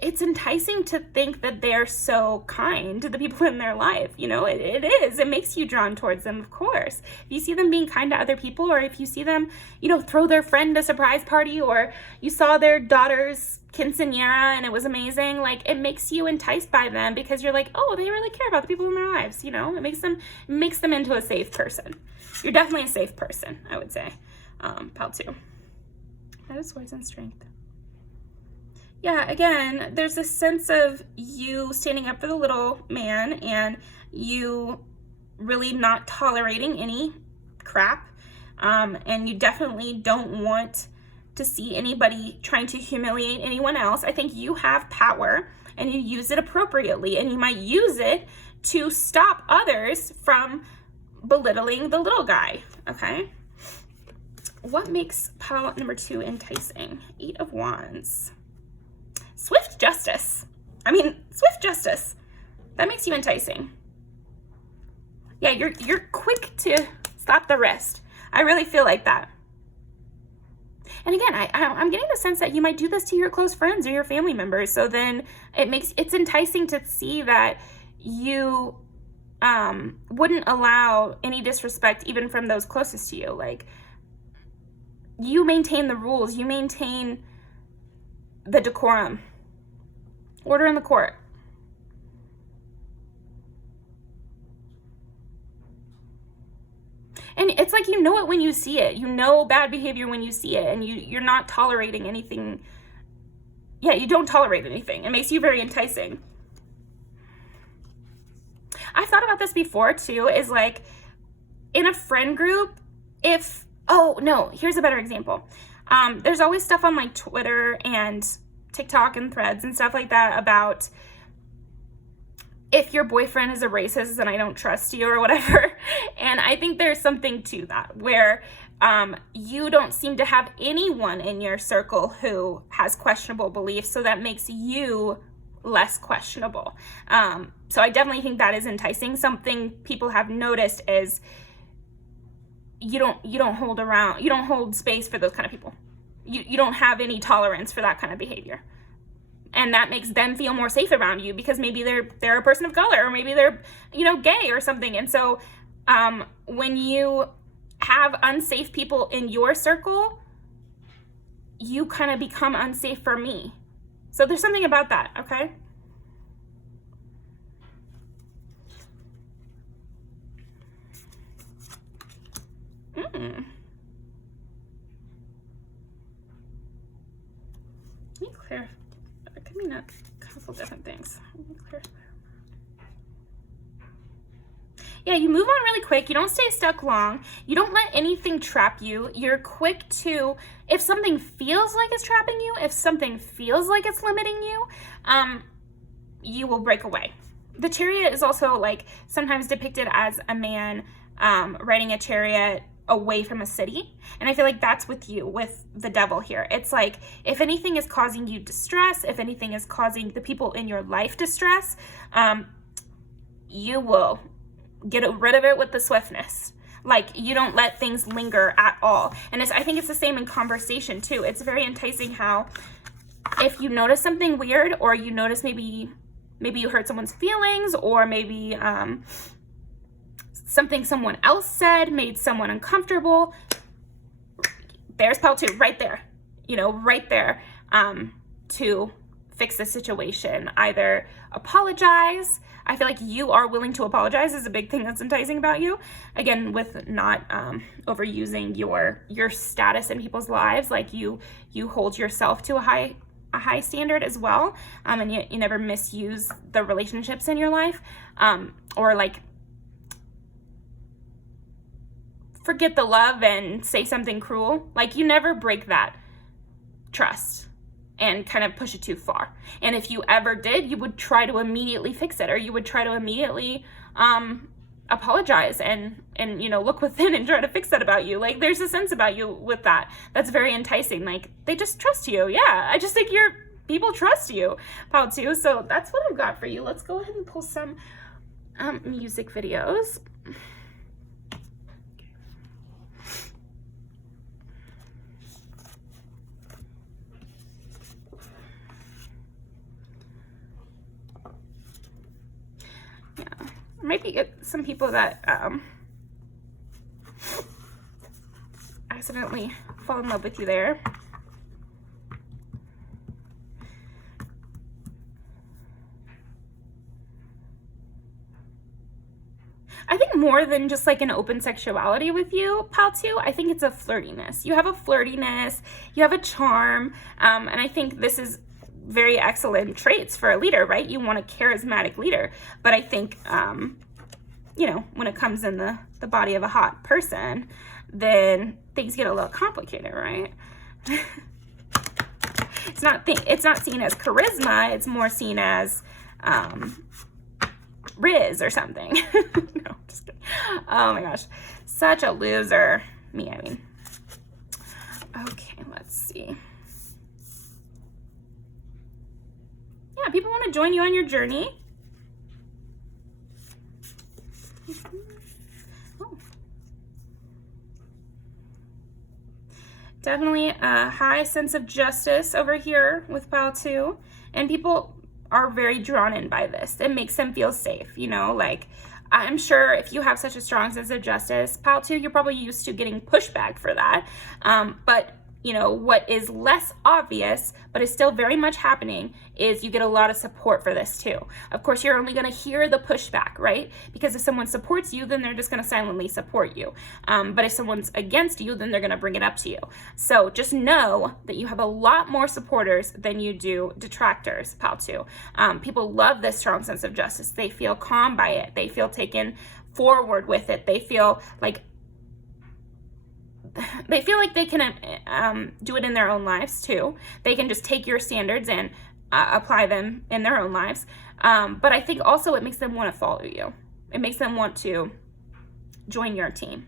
it's enticing to think that they're so kind to the people in their life. You know, it is. It makes you drawn towards them, of course. If you see them being kind to other people, or if you see them, you know, throw their friend a surprise party, or you saw their daughter's quinceañera and it was amazing, like, it makes you enticed by them because you're like, oh, they really care about the people in their lives, you know? It makes them into a safe person. You're definitely a safe person, I would say. Pile 2. That is Swords and Strength. Yeah, again, there's this sense of you standing up for the little man and you really not tolerating any crap. And you definitely don't want to see anybody trying to humiliate anyone else. I think you have power and you use it appropriately, and you might use it to stop others from belittling the little guy, okay? What makes pile number 2 enticing? 8 of Wands. Swift justice. Swift justice. That makes you enticing. Yeah, you're quick to slap the wrist. I really feel like that. And again, I'm getting the sense that you might do this to your close friends or your family members. So then it's enticing to see that you wouldn't allow any disrespect even from those closest to you. Like, you maintain the rules, you maintain the decorum. Order in the court. And it's like, you know it when you see it. You know bad behavior when you see it, and you're not tolerating anything. Yeah, you don't tolerate anything. It makes you very enticing. I've thought about this before too, is like, in a friend group, here's a better example. There's always stuff on like Twitter and TikTok and Threads and stuff like that about if your boyfriend is a racist and I don't trust you or whatever. And I think there's something to that where you don't seem to have anyone in your circle who has questionable beliefs, so that makes you less questionable. So I definitely think that is enticing. Something people have noticed is you don't hold space for those kind of people. You don't have any tolerance for that kind of behavior. And that makes them feel more safe around you because maybe they're a person of color, or maybe they're, gay or something. And so when you have unsafe people in your circle, you kind of become unsafe for me. So there's something about that, okay? Let me clarify. It could mean a couple different things. Let me clarify. Yeah, you move on really quick. You don't stay stuck long. You don't let anything trap you. You're quick to, if something feels like it's trapping you, if something feels like it's limiting you, you will break away. The chariot is also like sometimes depicted as a man riding a chariot away from a city. And I feel like that's with you, with the devil here. It's like, if anything is causing you distress, if anything is causing the people in your life distress, you will get rid of it with the swiftness. Like, you don't let things linger at all. And I think it's the same in conversation too. It's very enticing how if you notice something weird, or you notice maybe you hurt someone's feelings, or maybe something someone else said made someone uncomfortable. There's pile 2 right there, you know, right there, to fix the situation. Either apologize. I feel like you are willing to apologize is a big thing that's enticing about you. Again, with not overusing your status in people's lives. Like you hold yourself to a high standard as well, and you never misuse the relationships in your life, or like forget the love and say something cruel. Like you never break that trust and kind of push it too far. And if you ever did, you would try to immediately fix it, or you would try to immediately apologize and you know, look within and try to fix that about you. Like there's a sense about you with that that's very enticing. Like they just trust you. Yeah, I just think people trust you, pile 2. So that's what I've got for you. Let's go ahead and pull some music videos. Might be some people that accidentally fall in love with you there. I think more than just like an open sexuality with you, pile 2, I think it's a flirtiness. You have a flirtiness, you have a charm, and I think this is very excellent traits for a leader, right? You want a charismatic leader. But I think, you know, when it comes in the body of a hot person, then things get a little complicated, right? It's not seen as charisma, it's more seen as Riz or something. No, just kidding. Oh my gosh, such a loser. Me, I mean. Okay, let's see. Yeah, people want to join you on your journey. Oh. Definitely a high sense of justice over here with pile 2. And people are very drawn in by this. It makes them feel safe, you know, like I'm sure if you have such a strong sense of justice, pile 2, you're probably used to getting pushback for that. But you know, what is less obvious, but is still very much happening, is you get a lot of support for this too. Of course, you're only going to hear the pushback, right? Because if someone supports you, then they're just going to silently support you. But if someone's against you, then they're going to bring it up to you. So just know that you have a lot more supporters than you do detractors, pal 2. People love this strong sense of justice. They feel calm by it. They feel taken forward with it. They feel like they can do it in their own lives too. They can just take your standards and apply them in their own lives. But I think also it makes them want to follow you. It makes them want to join your team.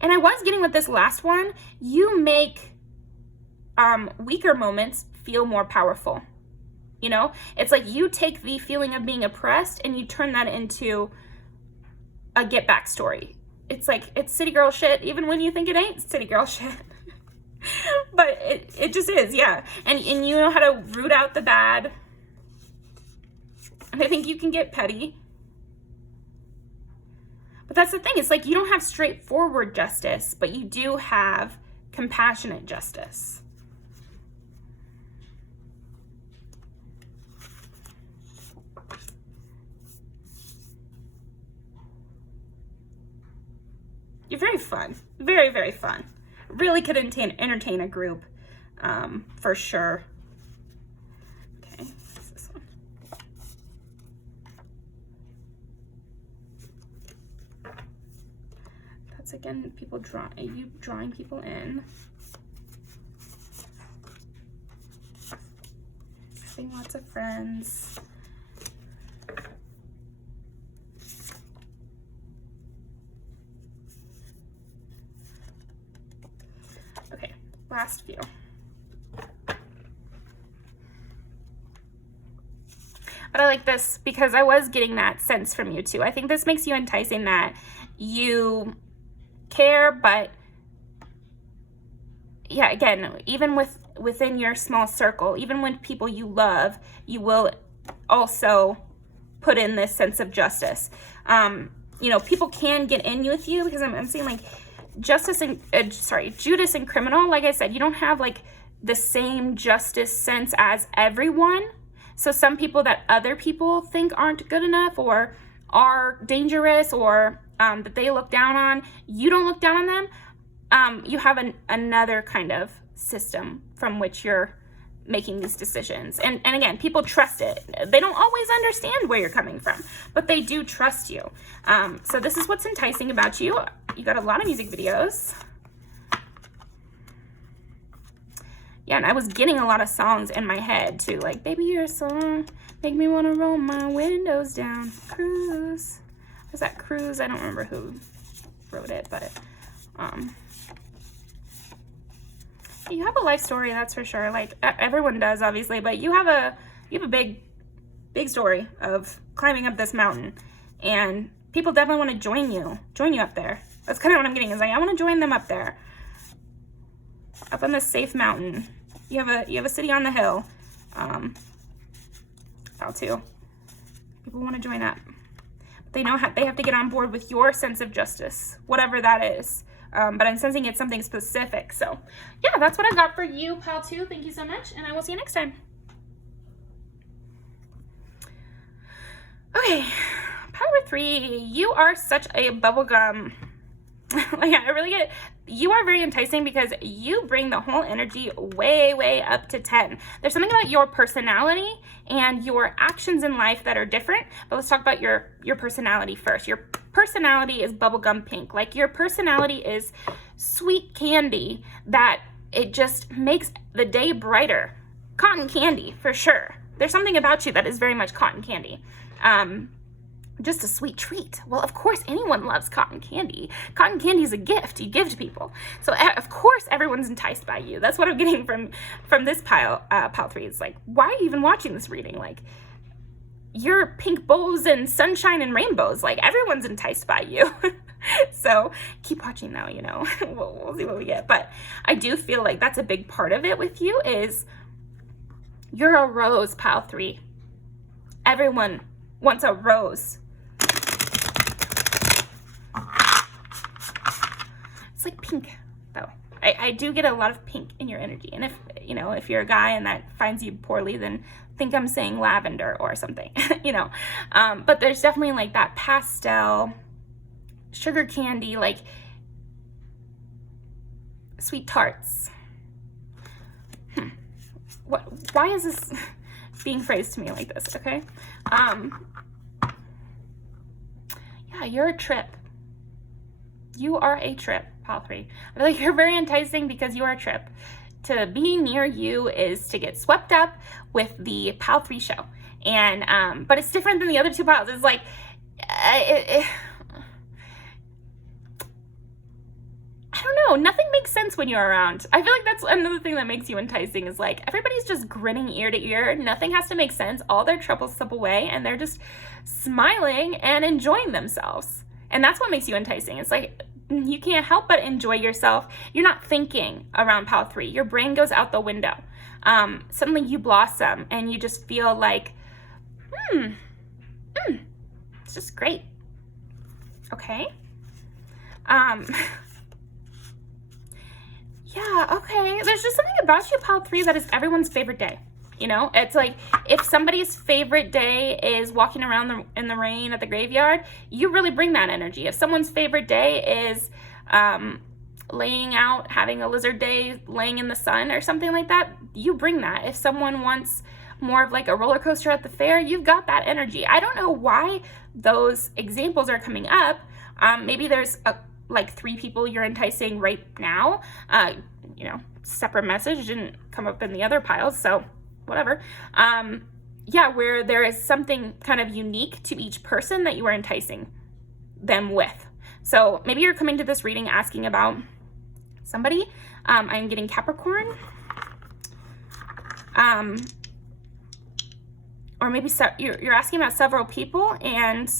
And I was getting with this last one, you make weaker moments feel more powerful. You know, it's like you take the feeling of being oppressed and you turn that into a get back story. It's like, it's city girl shit, even when you think it ain't city girl shit. But it just is, yeah. And you know how to root out the bad. And I think you can get petty. But that's the thing, it's like you don't have straightforward justice, but you do have compassionate justice. You're very fun. Very, very fun. Really could entertain a group, for sure. Okay, what's this one? That's again people drawing people in. Having lots of friends. Last few. But I like this because I was getting that sense from you too. I think this makes you enticing, that you care, but yeah, again, even within your small circle, even when people you love, you will also put in this sense of justice. You know, people can get in with you because I'm seeing like Justice and Judas and Criminal. Like I said, you don't have like the same justice sense as everyone. So some people that other people think aren't good enough or are dangerous or that they look down on, you don't look down on them. You have another kind of system from which you're making these decisions. And again, people trust it. They don't always understand where you're coming from, but they do trust you. So this is what's enticing about you. You got a lot of music videos. Yeah, and I was getting a lot of songs in my head too, like Baby You're a Song, make me want to roll my windows down, cruise. Was that Cruise? I don't remember who wrote it, but you have a life story, that's for sure. Like everyone does, obviously, but you have a big story of climbing up this mountain, and people definitely want to join you up there. That's kind of what I'm getting, is like I want to join them up there, up on this safe mountain. You have a city on the hill. How to. People want to join up. But they know they have to get on board with your sense of justice, whatever that is. But I'm sensing it's something specific. So yeah, that's what I got for you, Pal 2. Thank you so much, and I will see you next time. Okay, Power 3, you are such a bubblegum. Like, I really get it. You are very enticing because you bring the whole energy way up to 10. There's something about your personality and your actions in life that are different, but let's talk about your personality first. Your personality is bubblegum pink. Like, your personality is sweet candy that it just makes the day brighter. Cotton candy, for sure. There's something about you that is very much cotton candy. Just a sweet treat. Well, of course, anyone loves cotton candy. Cotton candy is a gift you give to people. So, of course, everyone's enticed by you. That's what I'm getting from this pile 3. It's like, why are you even watching this reading? Like, you're pink bows and sunshine and rainbows. Like, everyone's enticed by you. So, keep watching, though, you know. We'll see what we get. But I do feel like that's a big part of it with you is you're a rose, pile 3. Everyone wants a rose. It's like pink, though. I do get a lot of pink in your energy. And if you're a guy and that finds you poorly, then think I'm saying lavender or something, you know. But there's definitely like that pastel, sugar candy, like sweet tarts. Why is this being phrased to me like this, okay? Yeah, you're a trip. You are a trip, pile 3. I feel like you're very enticing because you are a trip. To be near you is to get swept up with the pile 3 show. And, but it's different than the other 2 piles. It's like, I don't know, nothing makes sense when you're around. I feel like that's another thing that makes you enticing is like, everybody's just grinning ear to ear. Nothing has to make sense. All their troubles slip away and they're just smiling and enjoying themselves. And that's what makes you enticing. It's like, you can't help but enjoy yourself. You're not thinking around pile 3. Your brain goes out the window. Suddenly you blossom and you just feel like, it's just great. Okay. Yeah, okay. There's just something about you, pile 3, that is everyone's favorite day. You know, it's like if somebody's favorite day is walking around in the rain at the graveyard, you really bring that energy. If someone's favorite day is laying out, having a lizard day, laying in the sun or something like that, you bring that. If someone wants more of like a roller coaster at the fair, you've got that energy. I don't know why those examples are coming up. Maybe there's like 3 people you're enticing right now. You know, separate message didn't come up in the other piles, so whatever. Yeah, where there is something kind of unique to each person that you are enticing them with. So maybe you're coming to this reading asking about somebody. I'm getting Capricorn. Or maybe you're asking about several people, and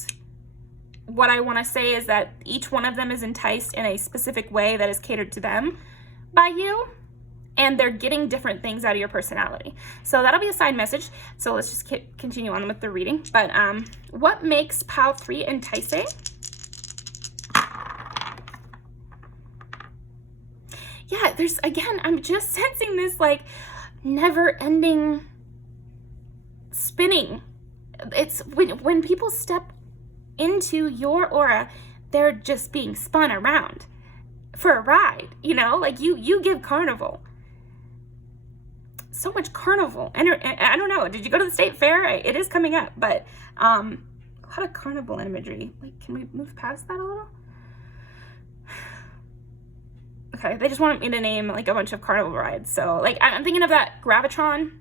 what I want to say is that each one of them is enticed in a specific way that is catered to them by you. and they're getting different things out of your personality. So that'll be a side message. So let's just continue on with the reading. But what makes Pile 3 enticing? Yeah, again, I'm just sensing this like never-ending spinning. It's when people step into your aura, they're just being spun around for a ride, you know, like you give carnival. So much carnival. And I don't know, did you go to the state fair? It is coming up, but a lot of carnival imagery. Like, can we move past that a little? Okay, they just wanted me to name like a bunch of carnival rides. So like I'm thinking of that Gravitron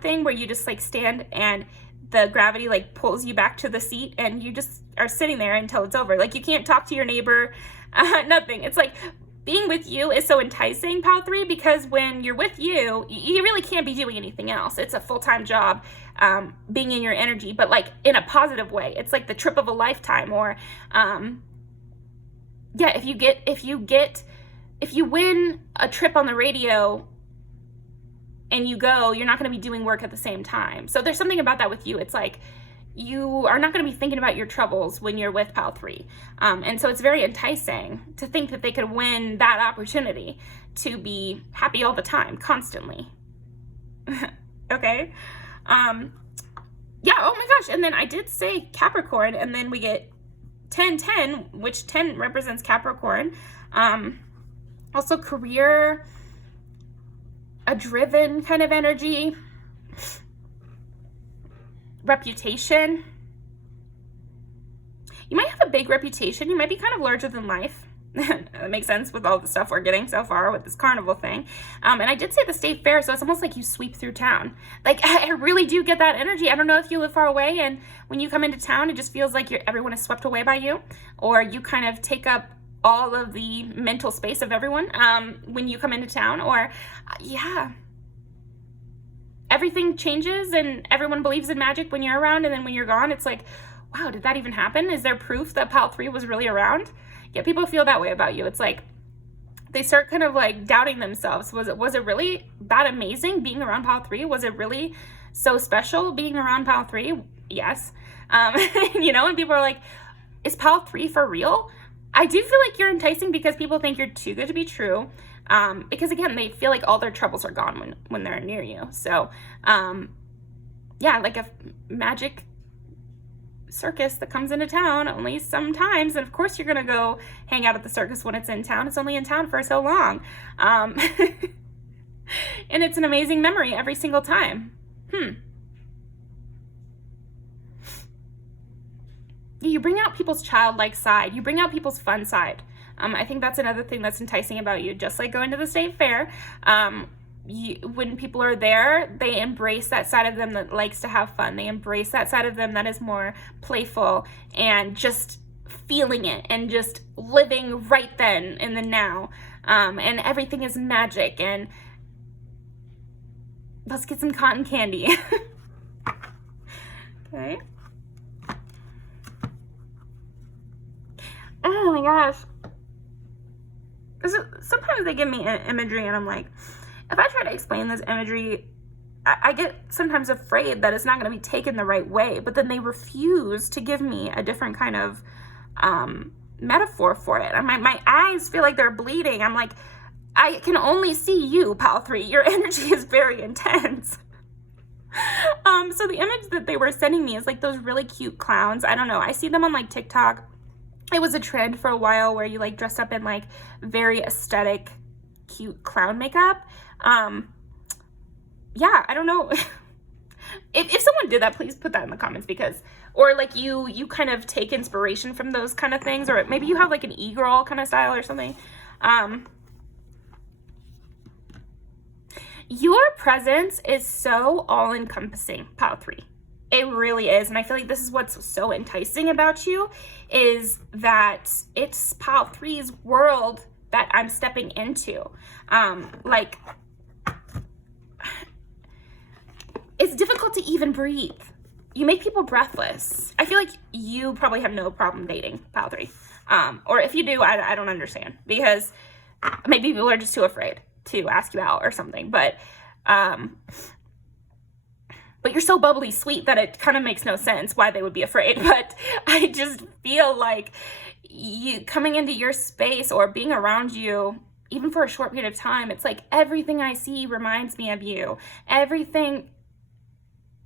thing where you just like stand and the gravity like pulls you back to the seat and you just are sitting there until it's over. Like you can't talk to your neighbor, nothing. It's like being with you is so enticing, Pile 3, because when you're with you, you really can't be doing anything else. It's a full-time job, being in your energy, but like in a positive way. It's like the trip of a lifetime. Or yeah, if you win a trip on the radio and you go, you're not going to be doing work at the same time. So there's something about that with you. It's like you are not going to be thinking about your troubles when you're with Pile 3. And so it's very enticing to think that they could win that opportunity to be happy all the time, constantly. Okay. Yeah, oh my gosh. And then I did say Capricorn, and then we get 10-10, which 10 represents Capricorn. Also career, a driven kind of energy, reputation. You might have a big reputation. You might be kind of larger than life. That makes sense with all the stuff we're getting so far with this carnival thing. And I did say the state fair, so it's almost like you sweep through town. Like, I really do get that energy. I don't know if you live far away, and when you come into town, it just feels like everyone is swept away by you, or you kind of take up all of the mental space of everyone when you come into town. Or yeah, everything changes and everyone believes in magic when you're around, and then when you're gone, it's like, wow, did that even happen? Is there proof that Pile 3 was really around? Yeah, people feel that way about you. It's like they start kind of like doubting themselves. Was it really that amazing being around Pile 3? Was it really so special being around Pile 3? Yes. You know, and people are like, is Pile 3 for real? I do feel like you're enticing because people think you're too good to be true. Because again, they feel like all their troubles are gone when they're near you. So, yeah, like a magic circus that comes into town only sometimes. And of course you're going to go hang out at the circus when it's in town. It's only in town for so long. And it's an amazing memory every single time. You bring out people's childlike side. You bring out people's fun side. I think that's another thing that's enticing about you. Just like going to the state fair, when people are there, they embrace that side of them that likes to have fun. They embrace that side of them that is more playful and just feeling it and just living right then in the now. And everything is magic. And let's get some cotton candy. Okay. Oh my gosh. Sometimes they give me imagery and I'm like, if I try to explain this imagery, I get sometimes afraid that it's not going to be taken the right way, but then they refuse to give me a different kind of metaphor for it. My eyes feel like they're bleeding. I'm like, I can only see you, Pile 3. Your energy is very intense. So the image that they were sending me is like those really cute clowns. I don't know. I see them on like TikTok. It was a trend for a while where you like dress up in like very aesthetic, cute clown makeup. Yeah, I don't know. If someone did that, please put that in the comments, because, or like you kind of take inspiration from those kind of things, or maybe you have like an e-girl kind of style or something. Your presence is so all-encompassing, Pile 3. It really is. And I feel like this is what's so enticing about you, is that it's Pile 3's world that I'm stepping into. Like, it's difficult to even breathe. You make people breathless. I feel like you probably have no problem dating Pile 3. Or if you do, I don't understand, because maybe people are just too afraid. to ask you out or something, but you're so bubbly sweet that it kind of makes no sense why they would be afraid. But I just feel like you coming into your space or being around you, even for a short period of time, it's like everything I see reminds me of you. Everything.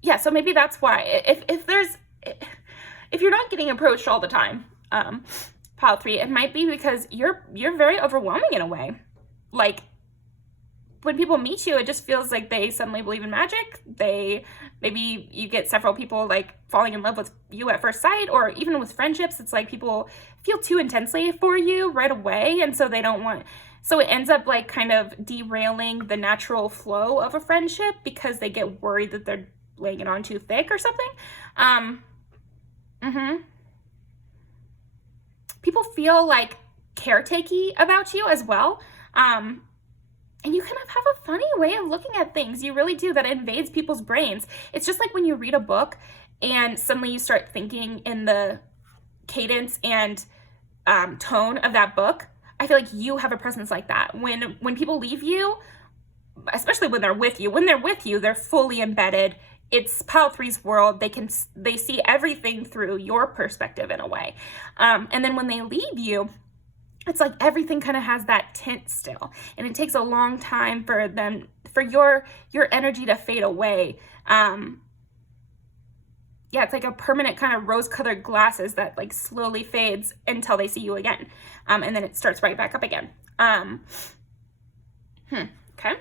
Yeah, so maybe that's why. If you're not getting approached all the time, pile 3, it might be because you're very overwhelming in a way. Like, when people meet you, it just feels like they suddenly believe in magic. Maybe you get several people like falling in love with you at first sight, or even with friendships, it's like people feel too intensely for you right away, and so they don't want. So it ends up like kind of derailing the natural flow of a friendship because they get worried that they're laying it on too thick or something. People feel like caretaky about you as well. And you kind of have a funny way of looking at things. You really do. That invades people's brains. It's just like when you read a book and suddenly you start thinking in the cadence and tone of that book. I feel like you have a presence like that. When people leave you, especially when they're with you, they're fully embedded. It's pile 3's world. They see everything through your perspective in a way. And then when they leave you, it's like everything kind of has that tint still, and it takes a long time for your energy to fade away. Yeah, it's like a permanent kind of rose-colored glasses that like slowly fades until they see you again, and then it starts right back up again. Okay.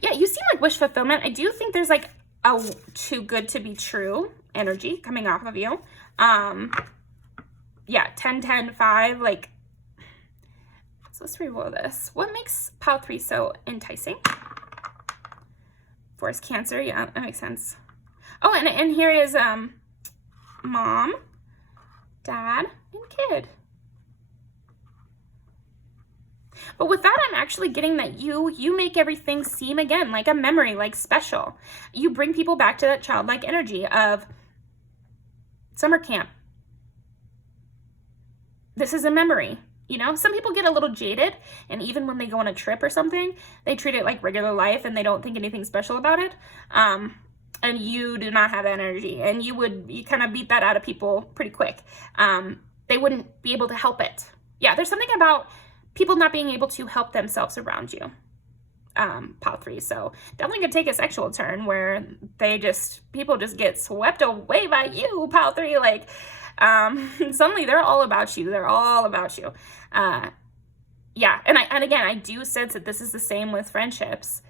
Yeah, you seem like wish fulfillment. I do think there's like a too good to be true energy coming off of you. Yeah, 10, 10, 5, like, so let's reroll this. What makes pile 3 so enticing? Force Cancer, yeah, that makes sense. Oh, and here is mom, dad, and kid. But with that, I'm actually getting that you make everything seem, again, like a memory, like special. You bring people back to that childlike energy of summer camp. This is a memory, you know? Some people get a little jaded, and even when they go on a trip or something, they treat it like regular life and they don't think anything special about it. And you do not have that energy, and you kind of beat that out of people pretty quick. They wouldn't be able to help it. Yeah, there's something about people not being able to help themselves around you, pile 3. So definitely could take a sexual turn where people just get swept away by you, pile 3, like, suddenly they're all about you. Yeah. And again, I do sense that this is the same with friendships.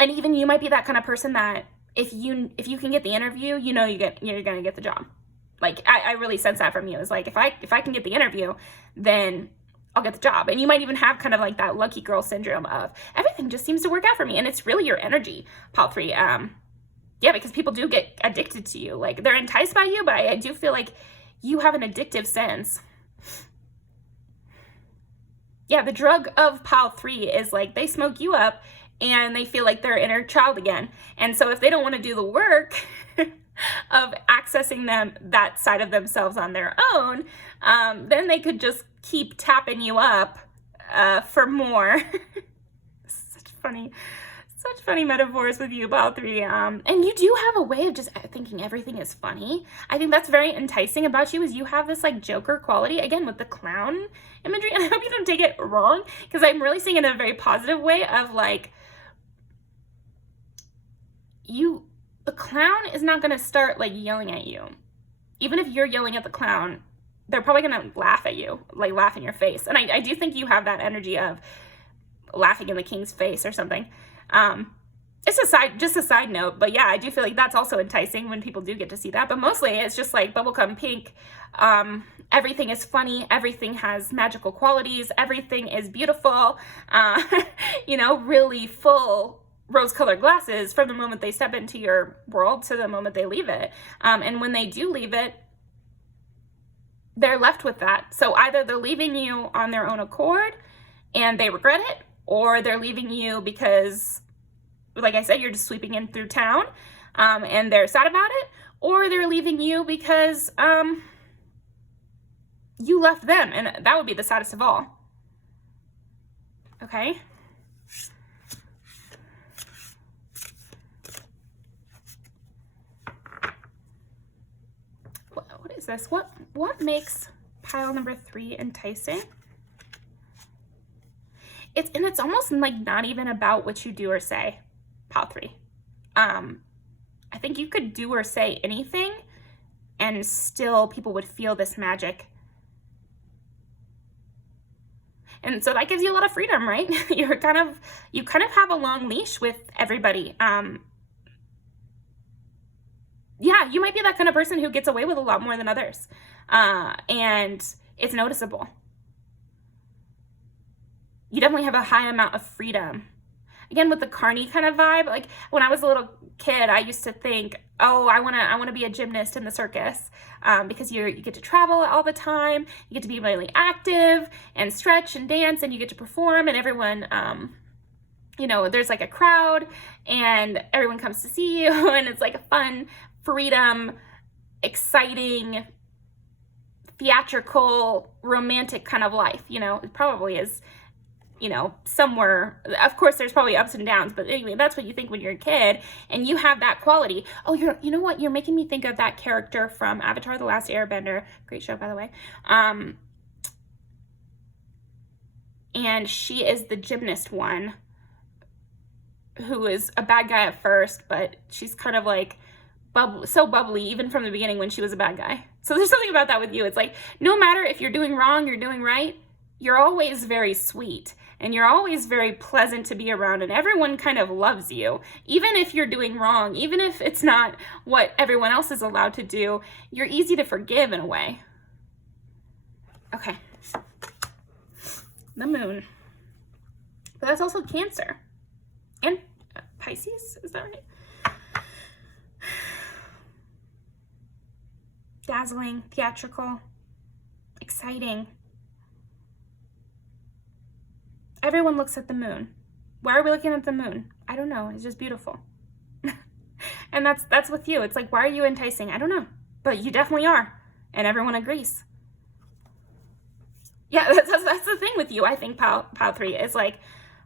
And even you might be that kind of person that if you can get the interview, you know, you're going to get the job. Like, I really sense that from you. It's like, if I can get the interview, then I'll get the job. And you might even have kind of like that lucky girl syndrome of everything just seems to work out for me. And it's really your energy, pile 3. Yeah, because people do get addicted to you. Like, they're enticed by you, but I do feel like you have an addictive sense. Yeah, the drug of pile 3 is like they smoke you up and they feel like their inner child again. And so if they don't want to do the work of accessing that side of themselves on their own, then they could just keep tapping you up for more. Such funny metaphors with you, pile 3. And you do have a way of just thinking everything is funny. I think that's very enticing about you, is you have this like Joker quality, again, with the clown imagery. And I hope you don't take it wrong, because I'm really seeing it in a very positive way of like, the clown is not going to start like yelling at you. Even if you're yelling at the clown, they're probably going to laugh at you, like laugh in your face. And I do think you have that energy of laughing in the king's face or something. It's just a side note, but yeah, I do feel like that's also enticing when people do get to see that. But mostly it's just like bubblegum pink. Everything is funny. Everything has magical qualities. Everything is beautiful. Really full rose-colored glasses from the moment they step into your world to the moment they leave it. And when they do leave it, they're left with that. So either they're leaving you on their own accord and they regret it, or they're leaving you because, like I said, you're just sweeping in through town, and they're sad about it, or they're leaving you because you left them, and that would be the saddest of all. Okay? What is this? What makes pile number 3 enticing? It's almost like not even about what you do or say, pile 3. I think you could do or say anything and still people would feel this magic. And so that gives you a lot of freedom, right? You kind of have a long leash with everybody. Yeah, you might be that kind of person who gets away with a lot more than others. And it's noticeable. You definitely have a high amount of freedom. Again, with the carny kind of vibe, like when I was a little kid, I used to think, oh, I wanna be a gymnast in the circus, because you get to travel all the time, you get to be really active and stretch and dance, and you get to perform, and everyone, there's like a crowd, and everyone comes to see you, and it's like a fun, freedom, exciting, theatrical, romantic kind of life. It probably is. Somewhere, of course, there's probably ups and downs, but anyway, that's what you think when you're a kid, and you have that quality. Oh, you know what? You're making me think of that character from Avatar: The Last Airbender. Great show, by the way. And she is the gymnast one, who is a bad guy at first, but she's kind of like so bubbly, even from the beginning when she was a bad guy. So there's something about that with you. It's like, no matter if you're doing wrong, you're doing right, you're always very sweet. And you're always very pleasant to be around, and everyone kind of loves you. Even if you're doing wrong, even if it's not what everyone else is allowed to do, you're easy to forgive in a way. Okay. The moon. But that's also Cancer. And Pisces, is that right? Dazzling, theatrical, exciting. Everyone looks at the moon. Why are we looking at the moon? I don't know. It's just beautiful. And that's with you. It's like, why are you enticing? I don't know. But you definitely are. And everyone agrees. Yeah, that's the thing with you, I think, pile 3. It's like,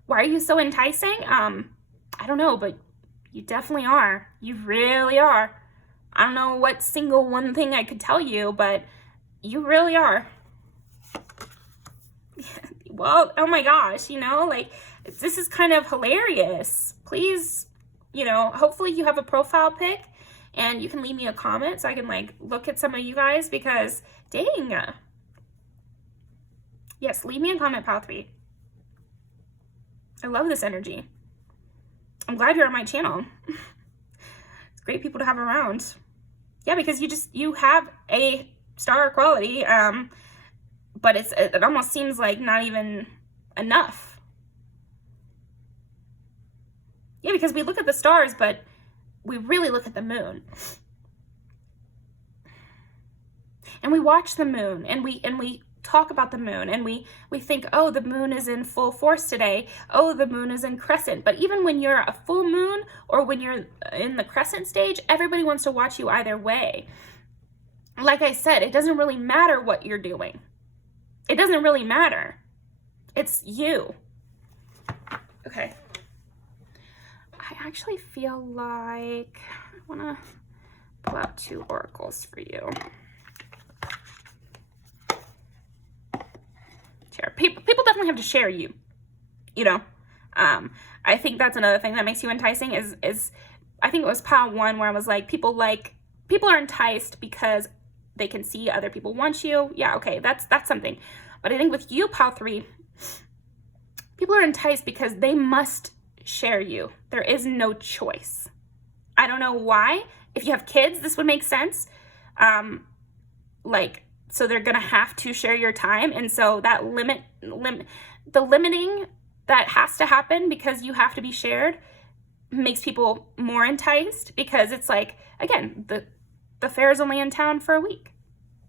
why are you so enticing? I don't know, but you definitely are. You really are. I don't know what single one thing I could tell you, but you really are. Well, oh my gosh, this is kind of hilarious. Please, hopefully you have a profile pic and you can leave me a comment so I can look at some of you guys, because dang. Yes, leave me a comment, pile 3. I love this energy. I'm glad you're on my channel. It's great people to have around. Yeah, because you have a star quality, but it almost seems like not even enough. Yeah, because we look at the stars, but we really look at the moon. And we watch the moon, and we talk about the moon, and we think, oh, the moon is in full force today. Oh, the moon is in crescent. But even when you're a full moon or when you're in the crescent stage, everybody wants to watch you either way. Like I said, it doesn't really matter what you're doing. It doesn't really matter. It's you. Okay. I actually feel like I want to pull out 2 oracles for you. Share. People definitely have to share you. I think that's another thing that makes you enticing is I think it was pile 1 where I was like, people are enticed because they can see other people want you. Yeah, okay, that's something. But I think with you, pile 3, people are enticed because they must share you. There is no choice. I don't know why. If you have kids, this would make sense. So they're gonna have to share your time, and so that the limiting that has to happen because you have to be shared makes people more enticed, because it's like, again, the fair is only in town for a week.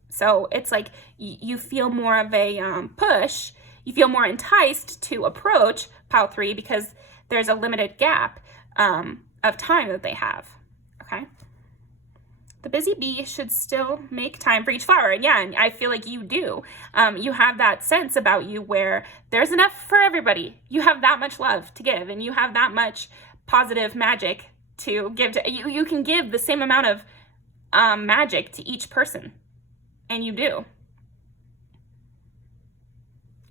So it's like you feel more of a push, you feel more enticed to approach pile 3 because there's a limited gap of time that they have, okay? The busy bee should still make time for each flower. And yeah, and I feel like you do. You have that sense about you where there's enough for everybody. You have that much love to give, and you have that much positive magic to give to you. You can give the same amount of magic to each person, and you do.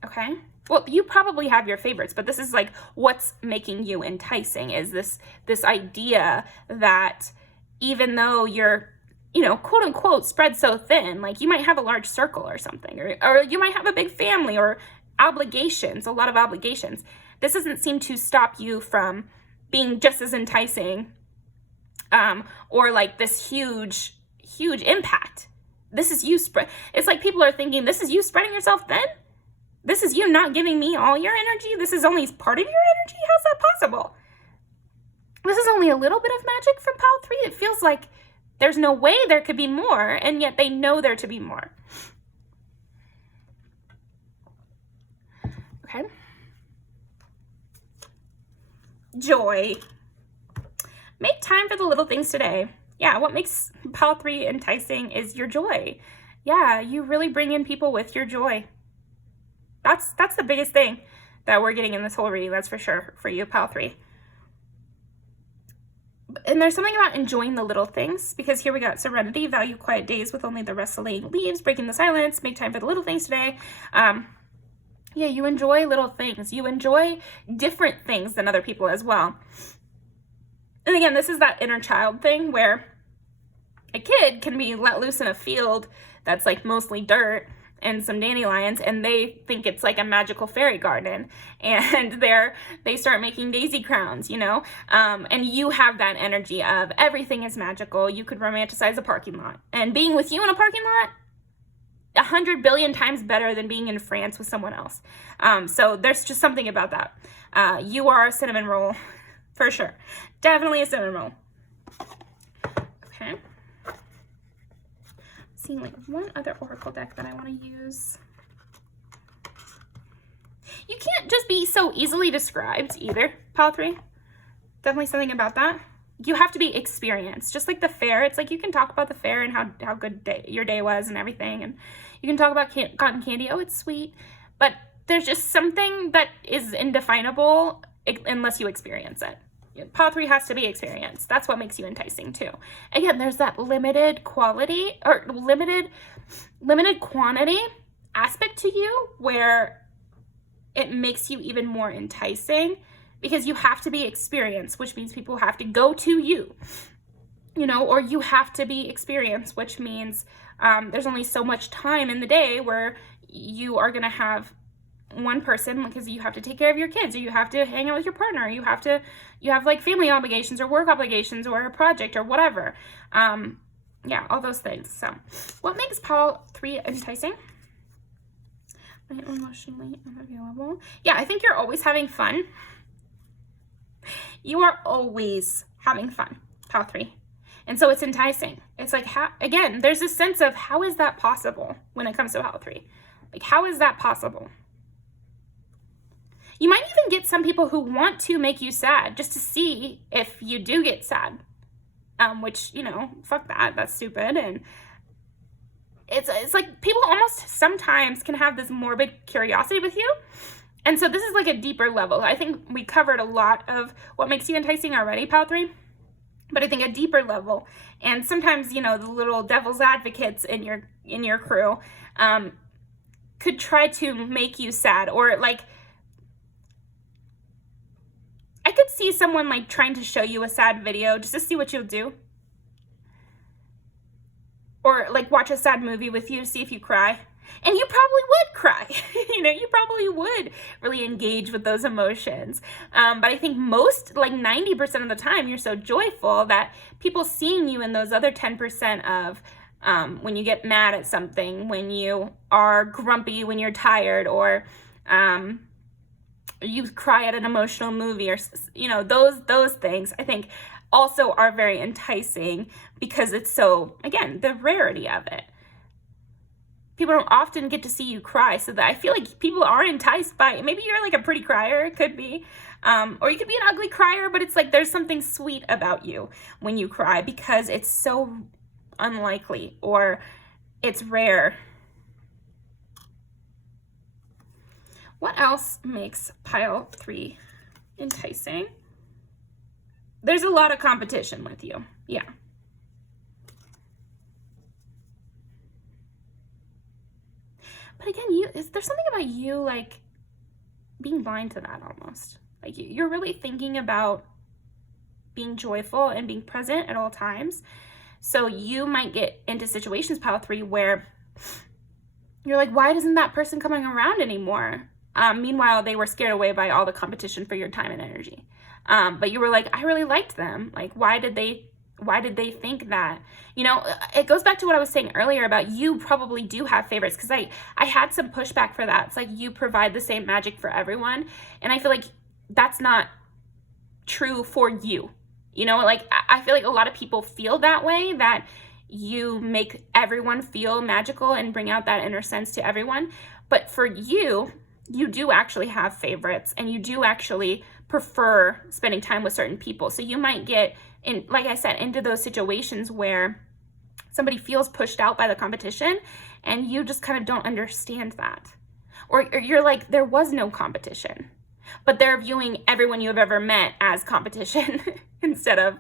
Okay. Well, you probably have your favorites, but this is like what's making you enticing is this idea that even though you're, quote unquote, spread so thin, like you might have a large circle or something, or you might have a big family or obligations, a lot of obligations. This doesn't seem to stop you from being just as enticing, or like this huge impact. This is you it's like people are thinking, this is you spreading yourself thin? This is you not giving me all your energy? This is only part of your energy? How's that possible? This is only a little bit of magic from pile 3. It feels like there's no way there could be more, and yet they know there to be more. Okay. Joy. Make time for the little things today. Yeah, what makes pile 3 enticing is your joy. Yeah, you really bring in people with your joy. That's the biggest thing that we're getting in this whole reading, that's for sure, for you, pile 3. And there's something about enjoying the little things, because here we got serenity, value quiet days with only the rustling leaves, breaking the silence, make time for the little things today. Yeah, you enjoy little things. You enjoy different things than other people as well. And again, this is that inner child thing where a kid can be let loose in a field that's like mostly dirt and some dandelions, and they think it's like a magical fairy garden, and they start making daisy crowns, and you have that energy of everything is magical. You could romanticize a parking lot, and being with you in a parking lot 100 billion times better than being in France with someone else. So there's just something about that. You are a cinnamon roll for sure. Definitely a cinnamon roll. Okay. Seeing like one other oracle deck that I want to use. You can't just be so easily described either, pile 3. Definitely something about that. You have to be experienced, just like the fair. It's like you can talk about the fair and how good your day was and everything, and you can talk about cotton candy. Oh, it's sweet, but there's just something that is indefinable unless you experience it. Pile 3 has to be experienced. That's what makes you enticing too. Again, there's that limited quality or limited quantity aspect to you where it makes you even more enticing, because you have to be experienced, which means people have to go to you, or you have to be experienced, which means there's only so much time in the day where you are going to have one person, because you have to take care of your kids, or you have to hang out with your partner, you have like family obligations or work obligations or a project or whatever. Yeah, all those things. So what makes pile 3 enticing? I am emotionally unavailable. Yeah, I think you're always having fun. You are always having fun, pile 3. And so it's enticing. It's like, again, there's this sense of how is that possible when it comes to pile 3? Like, how is that possible? You might even get some people who want to make you sad just to see if you do get sad, which, fuck that. That's stupid. And it's like people almost sometimes can have this morbid curiosity with you. And so this is like a deeper level. I think we covered a lot of what makes you enticing already, pile 3. But I think a deeper level, and sometimes, the little devil's advocates in your crew could try to make you sad, or like, I could see someone like trying to show you a sad video just to see what you'll do. Or like watch a sad movie with you to see if you cry. And you probably would cry. You probably would really engage with those emotions. But I think most, like 90% of the time, you're so joyful that people seeing you in those other 10% of when you get mad at something, when you are grumpy, when you're tired, or you cry at an emotional movie, or those things, I think also are very enticing, because it's so, again, the rarity of it. People don't often get to see you cry, so that I feel like people are enticed by it. Maybe you're like a pretty crier, it could be, or you could be an ugly crier, but it's like there's something sweet about you when you cry, because it's so unlikely or it's rare. What else makes pile 3 enticing? There's a lot of competition with you. Yeah. But again, there's something about you like being blind to that almost. Like you're really thinking about being joyful and being present at all times. So you might get into situations, pile 3, where you're like, why isn't that person coming around anymore? Meanwhile, they were scared away by all the competition for your time and energy. But you were like, I really liked them. Like, why did they think that? You know, it goes back to what I was saying earlier about you probably do have favorites, because I had some pushback for that. It's like you provide the same magic for everyone. And I feel like that's not true for you. You know, like I feel like a lot of people feel that way, that you make everyone feel magical and bring out that inner sense to everyone. But for you, you do actually have favorites, and you do actually prefer spending time with certain people. So you might get in, like I said, into those situations where somebody feels pushed out by the competition and you just kind of don't understand that. Or you're like, there was no competition, but they're viewing everyone you have ever met as competition instead of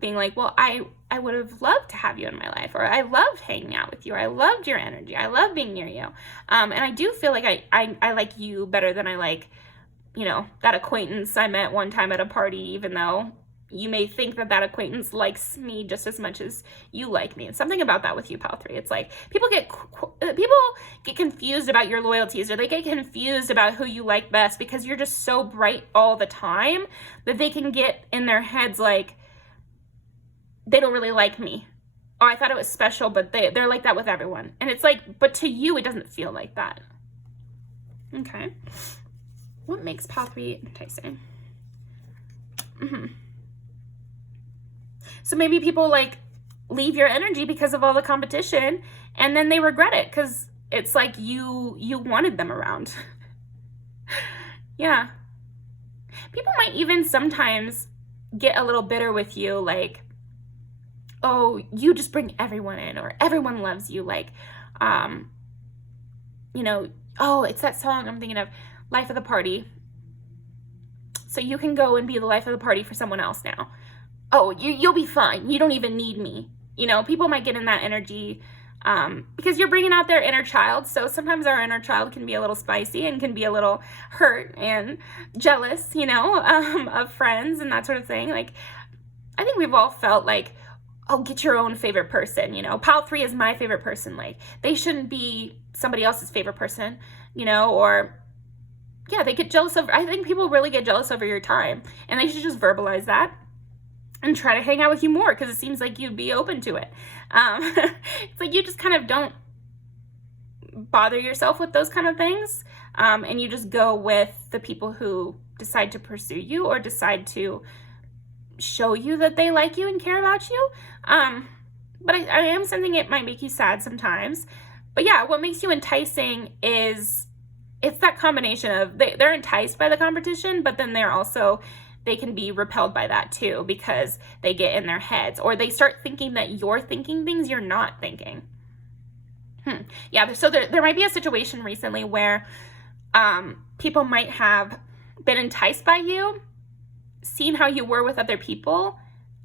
being like, well, I would have loved to have you in my life, or I loved hanging out with you, or I loved your energy, I love being near you. And I do feel like I like you better than I like, you know, that acquaintance I met one time at a party, even though you may think that acquaintance likes me just as much as you like me. And something about that with you, pile 3. It's like people get confused about your loyalties, or they get confused about who you like best because you're just so bright all the time that they can get in their heads like, they don't really like me. Oh, I thought it was special, but they're like that with everyone. And it's like, but to you, it doesn't feel like that. Okay. What makes pile 3 enticing? So maybe people like leave your energy because of all the competition, and then they regret it because it's like you wanted them around. Yeah. People might even sometimes get a little bitter with you, like, oh, you just bring everyone in, or everyone loves you. Like, you know, oh, it's that song I'm thinking of, Life of the Party. So you can go and be the life of the party for someone else now. Oh, you'll be fine. You don't even need me. You know, people might get in that energy because you're bringing out their inner child. So sometimes our inner child can be a little spicy and can be a little hurt and jealous, you know, of friends and that sort of thing. Like, I think we've all felt like, oh, get your own favorite person, you know. Pile 3 is my favorite person. Like, they shouldn't be somebody else's favorite person, you know, or yeah, they get jealous of, I think people really get jealous over your time, and they should just verbalize that and try to hang out with you more, because it seems like you'd be open to it. It's like you just kind of don't bother yourself with those kind of things, and you just go with the people who decide to pursue you or decide to show you that they like you and care about you. But I am sensing it might make you sad sometimes. But yeah, what makes you enticing is it's that combination of they're enticed by the competition, but then they can be repelled by that too, because they get in their heads, or they start thinking that you're thinking things you're not thinking. Yeah, so there might be a situation recently where people might have been enticed by you, seen how you were with other people,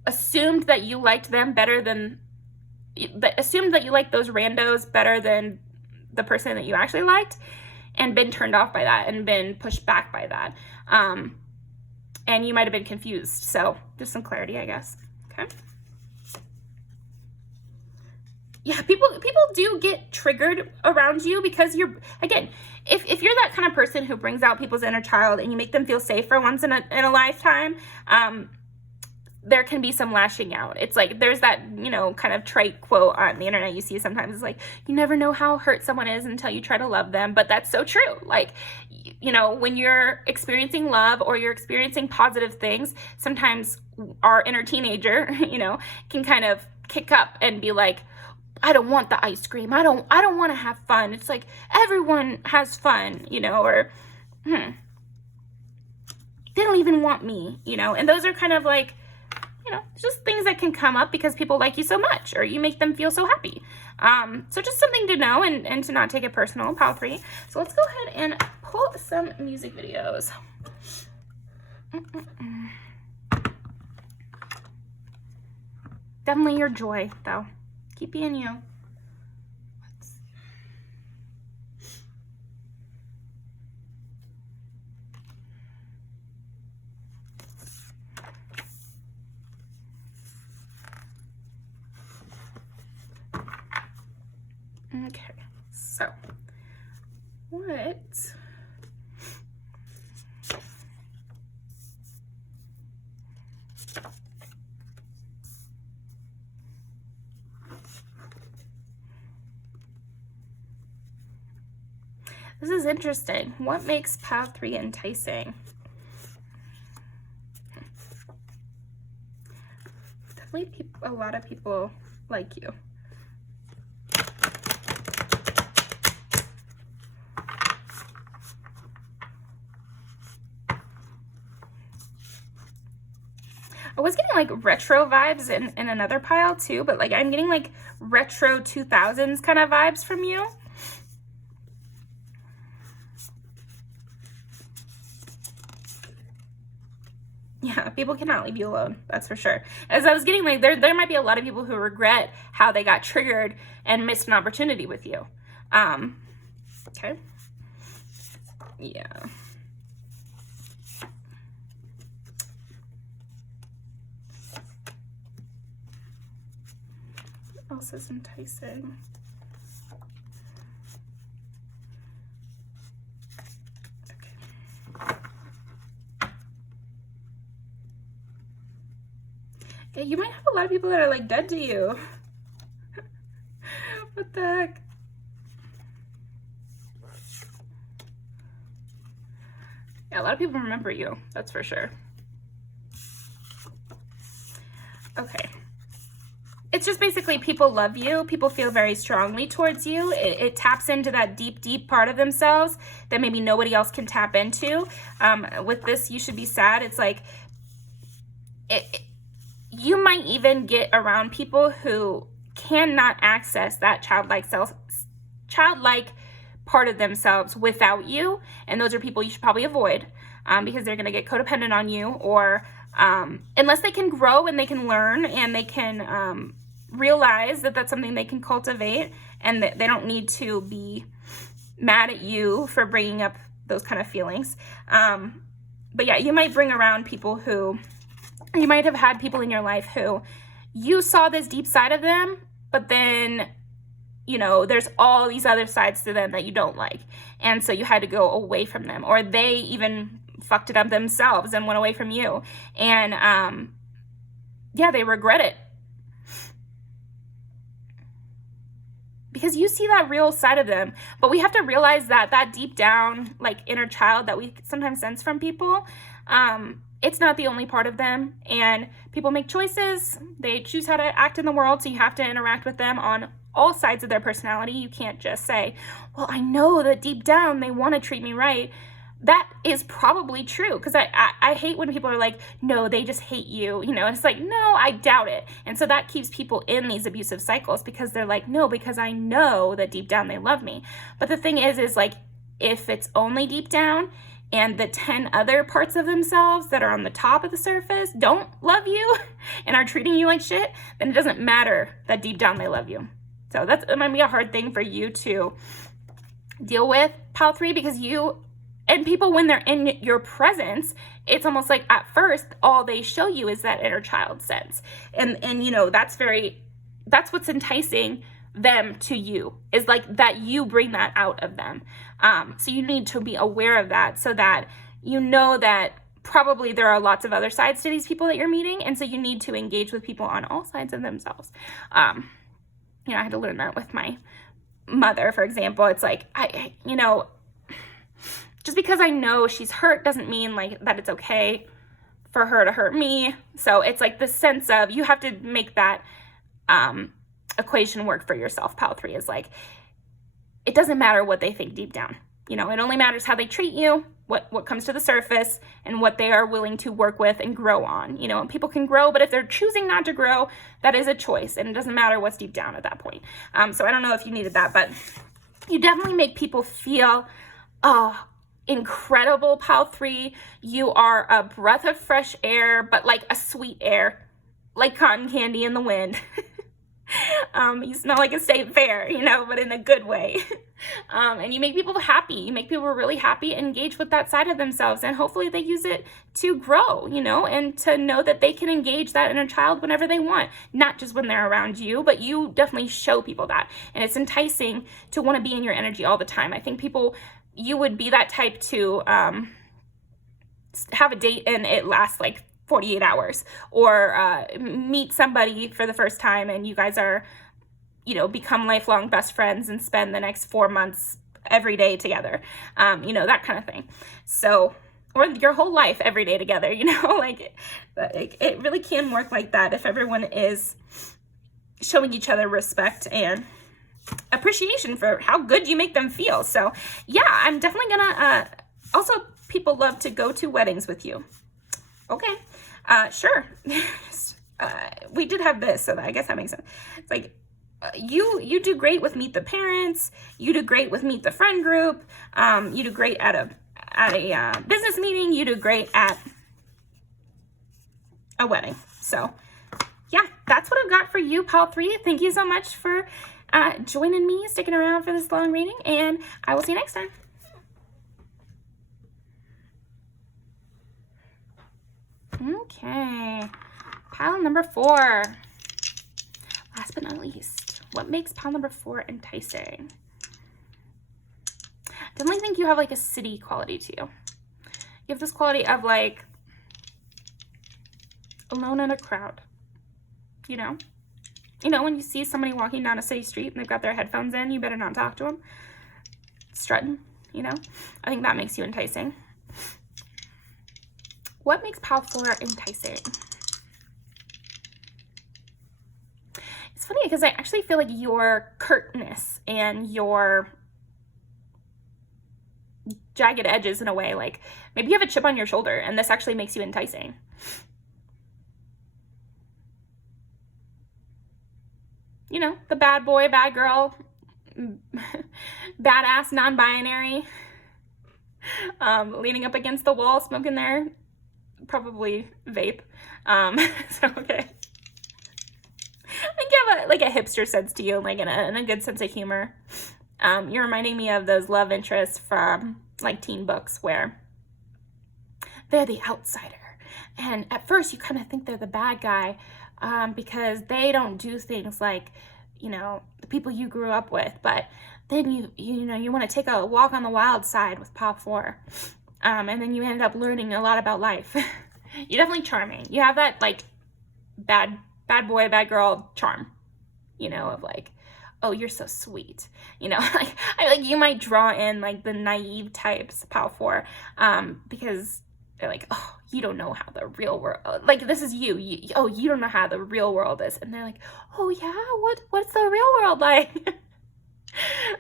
assumed that you liked them better than, assumed that you liked those randos better than the person that you actually liked, and been turned off by that and been pushed back by that. And you might have been confused. So just some clarity, I guess. Okay. Yeah, people do get triggered around you because you're, again, if you're that kind of person who brings out people's inner child and you make them feel safe for once in a lifetime, there can be some lashing out. It's like there's that, you know, kind of trite quote on the internet you see sometimes. It's like, you never know how hurt someone is until you try to love them. But that's so true. Like, you know, when you're experiencing love or you're experiencing positive things, sometimes our inner teenager, you know, can kind of kick up and be like, I don't want the ice cream. I don't want to have fun. It's like everyone has fun, you know, or they don't even want me, you know. And those are kind of like, you know, just things that can come up because people like you so much or you make them feel so happy. So just something to know and to not take it personal, pile 3. So let's go ahead and pull some music videos. Definitely your joy, though. Keep being you. Let's see. Okay, so what? This is interesting. What makes pile 3 enticing? Definitely a lot of people like you. I was getting like retro vibes in another pile too, but like I'm getting like retro 2000s kind of vibes from you. Yeah, people cannot leave you alone, that's for sure. As I was getting like, there might be a lot of people who regret how they got triggered and missed an opportunity with you. Okay. Yeah. What else is enticing? Yeah, you might have a lot of people that are like dead to you. What the heck? Yeah, a lot of people remember you, that's for sure. Okay. It's just basically people love you. People feel very strongly towards you. It taps into that deep, deep part of themselves that maybe nobody else can tap into. With this, you should be sad. It's like, you might even get around people who cannot access that childlike part of themselves without you. And those are people you should probably avoid because they're going to get codependent on you, or unless they can grow and they can learn and they can realize that that's something they can cultivate and that they don't need to be mad at you for bringing up those kind of feelings. But yeah, you might bring around people who, you might have had people in your life who you saw this deep side of them, but then, you know, there's all these other sides to them that you don't like. And so you had to go away from them, or they even fucked it up themselves and went away from you. And yeah, they regret it. Because you see that real side of them. But we have to realize that that deep down, like, inner child that we sometimes sense from people, it's not the only part of them. And people make choices. They choose how to act in the world. So you have to interact with them on all sides of their personality. You can't just say, well, I know that deep down they want to treat me right. That is probably true, because I hate when people are like, no, they just hate you, you know, and it's like, no, I doubt it. And so that keeps people in these abusive cycles, because they're like, no, because I know that deep down they love me. But the thing is like, if it's only deep down and the 10 other parts of themselves that are on the top of the surface don't love you and are treating you like shit, then it doesn't matter that deep down they love you. So it might be a hard thing for you to deal with, pile 3, because you... And people, when they're in your presence, it's almost like at first, all they show you is that inner child sense. And you know, that's what's enticing them to you, is like that you bring that out of them. So you need to be aware of that, so that you know that probably there are lots of other sides to these people that you're meeting. And so you need to engage with people on all sides of themselves. You know, I had to learn that with my mother, for example. It's like, you know, just because I know she's hurt doesn't mean like that it's okay for her to hurt me. So it's like the sense of, you have to make that equation work for yourself. Pile 3 is like, it doesn't matter what they think deep down. You know, it only matters how they treat you. what comes to the surface and what they are willing to work with and grow on. You know, people can grow, but if they're choosing not to grow, that is a choice, and it doesn't matter what's deep down at that point. So I don't know if you needed that, but you definitely make people feel incredible, Pal 3. You are a breath of fresh air, but like a sweet air, like cotton candy in the wind. You smell like a state fair, you know, but in a good way. And you make people happy. You make people really happy, engage with that side of themselves, and hopefully they use it to grow, you know, and to know that they can engage that inner child whenever they want, not just when they're around you, but you definitely show people that. And it's enticing to want to be in your energy all the time. I think you would be that type to have a date and it lasts like 48 hours, or meet somebody for the first time and you guys are, you know, become lifelong best friends and spend the next 4 months every day together, you know, that kind of thing. So, or your whole life every day together, you know, like it really can work like that if everyone is showing each other respect and appreciation for how good you make them feel. So yeah, I'm definitely gonna, also people love to go to weddings with you. Okay, sure. We did have this, so I guess that makes sense. It's like, you do great with meet the parents, you do great with meet the friend group, you do great at a business meeting, you do great at a wedding. So yeah, that's what I've got for you, Pal 3. Thank you so much for joining me, sticking around for this long reading, and I will see you next time. Okay, pile number 4. Last but not least, what makes pile number 4 enticing? Definitely think you have like a city quality to you. You have this quality of like alone in a crowd, you know? You know, when you see somebody walking down a city street and they've got their headphones in, you better not talk to them. Strutting, you know? I think that makes you enticing. What makes pile 4 enticing? It's funny because I actually feel like your curtness and your jagged edges in a way, like maybe you have a chip on your shoulder and this actually makes you enticing. You know, the bad boy, bad girl, badass, non-binary, leaning up against the wall, smoking their probably vape. So okay. I think you have like a hipster sense to you, like in a good sense of humor. You're reminding me of those love interests from like teen books where they're the outsider. And at first you kind of think they're the bad guy because they don't do things like, you know, the people you grew up with. But then you know, you want to take a walk on the wild side with Pop 4. And then you end up learning a lot about life. You're definitely charming. You have that like bad boy, bad girl charm, you know, of like, oh, you're so sweet, you know, like you might draw in like the naive types, Pal 4, because they're like, oh, you don't know how the real world, like this is you don't know how the real world is, and they're like, oh yeah, what's the real world like?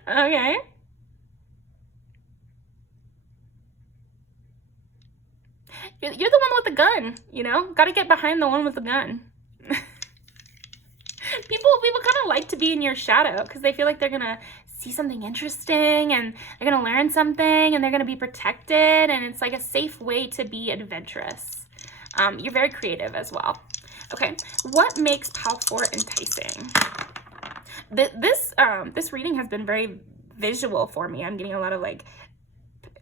Okay. You're the one with the gun, you know? Got to get behind the one with the gun. People kind of like to be in your shadow because they feel like they're going to see something interesting and they're going to learn something and they're going to be protected, and it's like a safe way to be adventurous. You're very creative as well. Okay, what makes Pal 4 enticing? This reading has been very visual for me. I'm getting a lot of like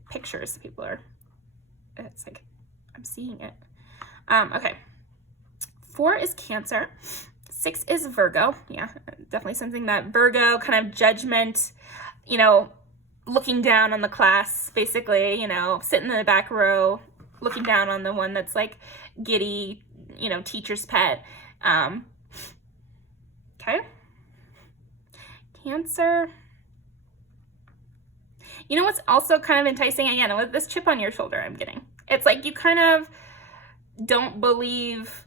pictures. It's like, I'm seeing it. Okay. 4 is Cancer. 6 is Virgo. Yeah, definitely something that Virgo kind of judgment, you know, looking down on the class, basically, you know, sitting in the back row, looking down on the one that's like giddy, you know, teacher's pet. Okay. Cancer. You know what's also kind of enticing, again, with this chip on your shoulder I'm getting? It's like you kind of don't believe,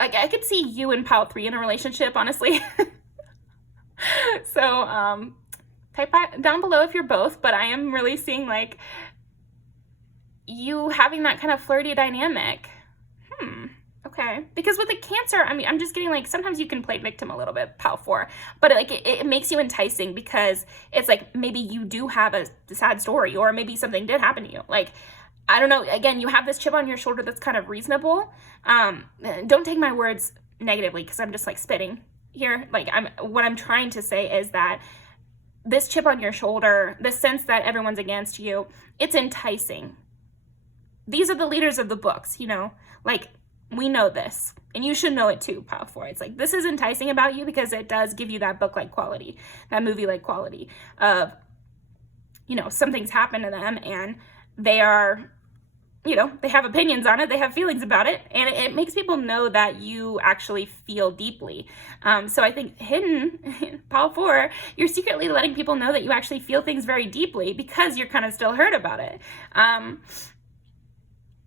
like I could see you and Pal 3 in a relationship, honestly. So type down below if you're both, but I am really seeing like you having that kind of flirty dynamic. Okay. Because with the Cancer, I mean, I'm just getting like, sometimes you can play victim a little bit, Pal 4, but like it makes you enticing because it's like, maybe you do have a sad story, or maybe something did happen to you. Like, I don't know. Again, you have this chip on your shoulder that's kind of reasonable. Don't take my words negatively, because I'm just like spitting here. Like, what I'm trying to say is that this chip on your shoulder, the sense that everyone's against you, it's enticing. These are the leaders of the books, you know, like, we know this, and you should know it too, Pal 4. It's like, this is enticing about you because it does give you that book-like quality, that movie-like quality of, you know, something's happened to them and they are, you know, they have opinions on it, they have feelings about it, and it makes people know that you actually feel deeply. So I think hidden, Pal 4, you're secretly letting people know that you actually feel things very deeply because you're kind of still hurt about it.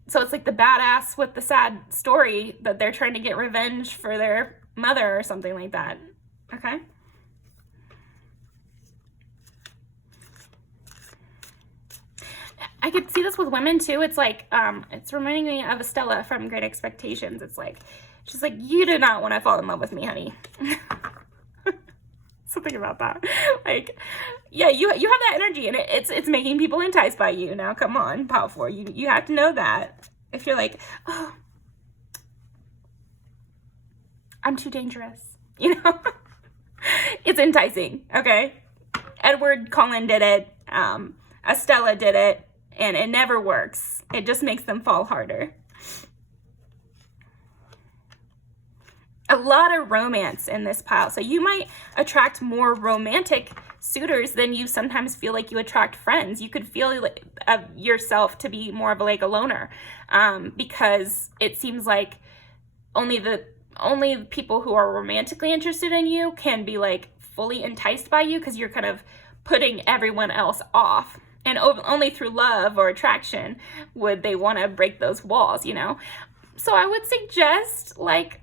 So it's like the badass with the sad story that they're trying to get revenge for their mother or something like that. Okay? I could see this with women too. It's like, it's reminding me of Estella from Great Expectations. It's like, she's like, you did not want to fall in love with me, honey. Something about that. Like, yeah, you have that energy, and it's making people enticed by you. Now, come on, Pal 4. You have to know that. If you're like, oh, I'm too dangerous, you know, it's enticing. Okay, Edward Cullen did it. Estella did it, and it never works. It just makes them fall harder. A lot of romance in this pile. So you might attract more romantic suitors than you sometimes feel like you attract friends. You could feel like, yourself to be more of like a loner, because it seems like only people who are romantically interested in you can be like fully enticed by you, because you're kind of putting everyone else off. And only through love or attraction would they want to break those walls, you know? So I would suggest like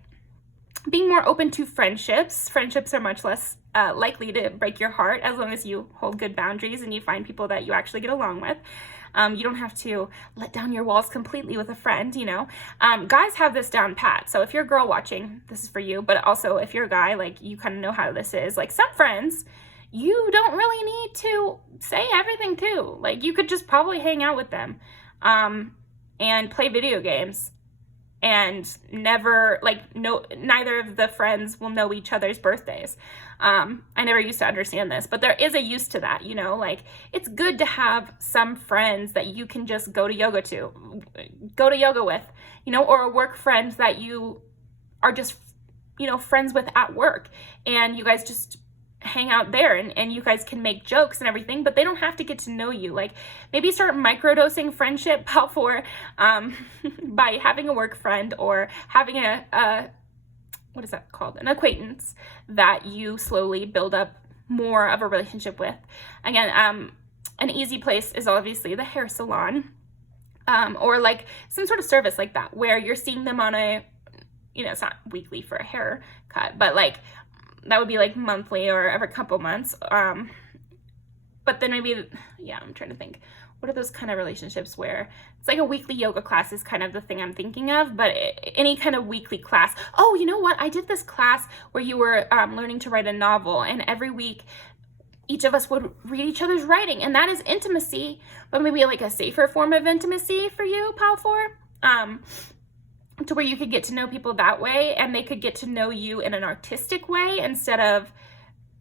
being more open to friendships. Friendships are much less likely to break your heart as long as you hold good boundaries and you find people that you actually get along with. You don't have to let down your walls completely with a friend, you know. Guys have this down pat. So if you're a girl watching, this is for you. But also if you're a guy, like, you kind of know how this is. Like, some friends, you don't really need to say everything to. Like, you could just probably hang out with them and play video games. And never, like, neither of the friends will know each other's birthdays. I never used to understand this, but there is a use to that, you know? Like, it's good to have some friends that you can just go to yoga with, you know, or a work friend that you are just, you know, friends with at work, and you guys just hang out there, and you guys can make jokes and everything, but they don't have to get to know you. Like, maybe start microdosing friendship, Pal 4, by having a work friend, or having a what is that called? An acquaintance that you slowly build up more of a relationship with. Again, an easy place is obviously the hair salon, or like some sort of service like that, where you're seeing them on a, you know, it's not weekly for a haircut, but like, that would be like monthly or every couple months. But then maybe, yeah, I'm trying to think, what are those kind of relationships where it's like a weekly yoga class is kind of the thing I'm thinking of, but any kind of weekly class. Oh, you know what? I did this class where you were learning to write a novel, and every week each of us would read each other's writing, and that is intimacy, but maybe like a safer form of intimacy for you, Pal 4. To where you could get to know people that way, and they could get to know you in an artistic way instead of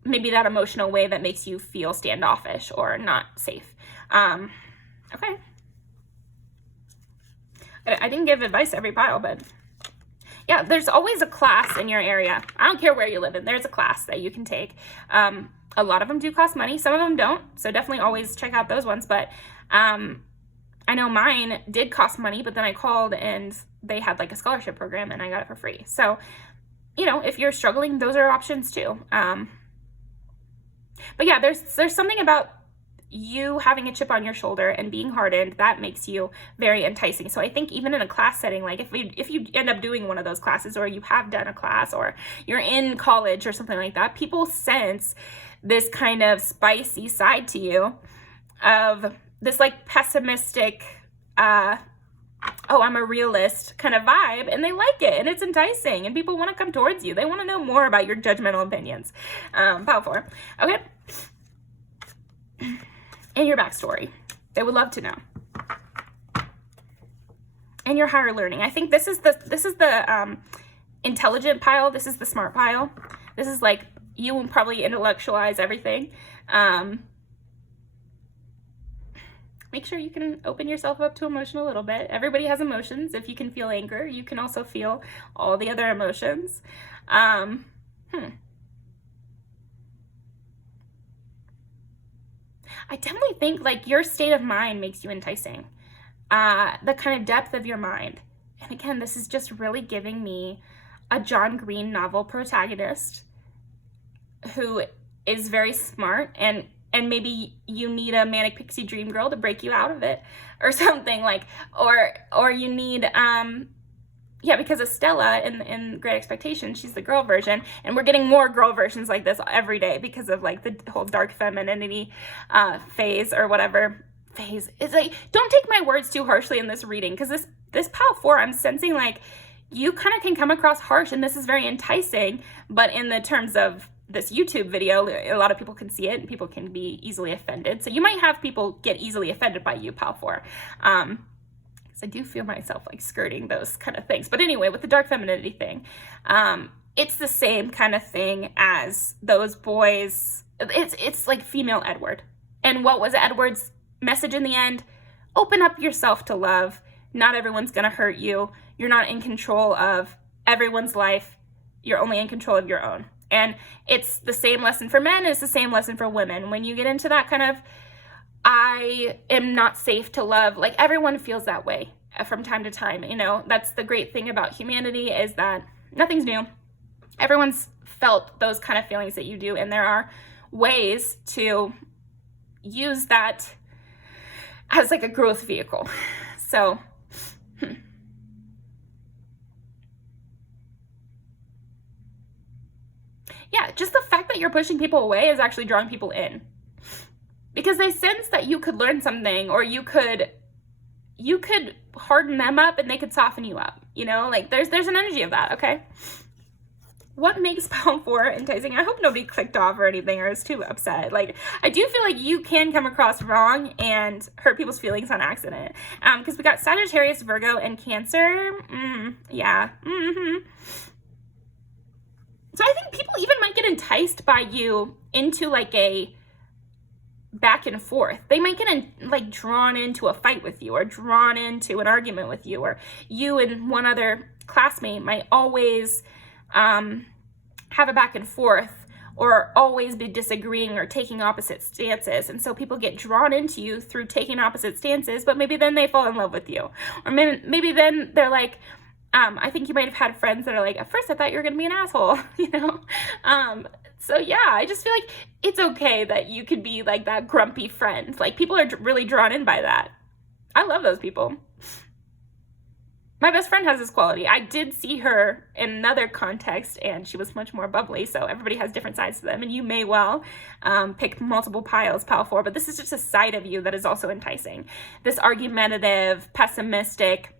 maybe that emotional way that makes you feel standoffish or not safe. Okay. I didn't give advice to every pile, but yeah, there's always a class in your area. I don't care where you live in. There's a class that you can take. A lot of them do cost money. Some of them don't. So definitely always check out those ones. But I know mine did cost money, but then I called and they had like a scholarship program and I got it for free. So, you know, if you're struggling, those are options too. But yeah, there's something about you having a chip on your shoulder and being hardened that makes you very enticing. So I think even in a class setting, like if you end up doing one of those classes, or you have done a class, or you're in college or something like that, people sense this kind of spicy side to you of this like pessimistic oh, I'm a realist kind of vibe, and they like it, and it's enticing, and people want to come towards you. They want to know more about your judgmental opinions. Pile 4. Okay. And your backstory. They would love to know. And your higher learning. I think this is the intelligent pile. This is the smart pile. This is like, you will probably intellectualize everything. Make sure you can open yourself up to emotion a little bit. Everybody has emotions. If you can feel anger, you can also feel all the other emotions. I definitely think like your state of mind makes you enticing. The kind of depth of your mind. And again, this is just really giving me a John Green novel protagonist who is very smart, and maybe you need a manic pixie dream girl to break you out of it or something, like, or you need, yeah, because Estella in Great Expectations, she's the girl version, and we're getting more girl versions like this every day because of like the whole dark femininity phase or whatever phase. It's like, don't take my words too harshly in this reading, because this pile 4, I'm sensing like you kind of can come across harsh, and this is very enticing, but in the terms of this YouTube video, a lot of people can see it and people can be easily offended. So you might have people get easily offended by you, pile 4. Because I do feel myself like skirting those kind of things. But anyway, with the dark femininity thing, it's the same kind of thing as those boys. It's like female Edward. And what was Edward's message in the end? Open up yourself to love. Not everyone's going to hurt you. You're not in control of everyone's life. You're only in control of your own. And it's the same lesson for men, it's the same lesson for women. When you get into that kind of, I am not safe to love, like everyone feels that way from time to time. You know, that's the great thing about humanity, is that nothing's new. Everyone's felt those kind of feelings that you do, and there are ways to use that as like a growth vehicle. So, yeah, just the fact that you're pushing people away is actually drawing people in, because they sense that you could learn something, or you could harden them up and they could soften you up. You know, like there's an energy of that. Okay. What makes pile 4 enticing? I hope nobody clicked off or anything or is too upset. Like, I do feel like you can come across wrong and hurt people's feelings on accident. Because we got Sagittarius, Virgo, and Cancer. Yeah. So I think people even might get enticed by you into like a back and forth. They might get drawn into a fight with you, or drawn into an argument with you, or you and one other classmate might always have a back and forth, or always be disagreeing or taking opposite stances. And so people get drawn into you through taking opposite stances, but maybe then they fall in love with you. Or maybe then they're like, I think you might have had friends that are like, at first I thought you were going to be an asshole, you know? So yeah, I just feel like it's okay that you could be like that grumpy friend. Like, people are really drawn in by that. I love those people. My best friend has this quality. I did see her in another context, and she was much more bubbly, so everybody has different sides to them, and you may well pick multiple piles, pile 4, but this is just a side of you that is also enticing. This argumentative, pessimistic,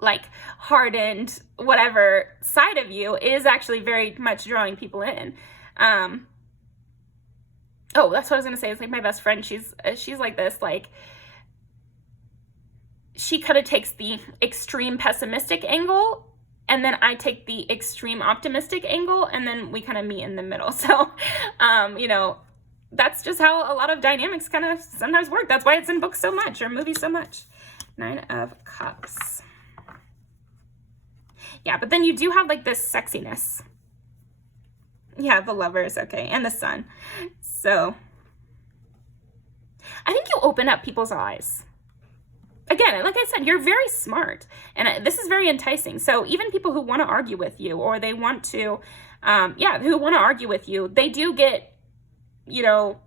like hardened, whatever side of you is actually very much drawing people in. Oh, that's what I was gonna say. It's like my best friend. She's like this, like, she kind of takes the extreme pessimistic angle, and then I take the extreme optimistic angle, and then we kind of meet in the middle. So, you know, that's just how a lot of dynamics kind of sometimes work. That's why it's in books so much, or movies so much. 9 of Cups. Yeah, but then you do have like this sexiness. Yeah, the Lovers, okay, and the Sun. So, I think you open up people's eyes. Again, like I said, you're very smart, and this is very enticing. So even people who want to argue with you, or they want to, who want to argue with you, they do get, you know,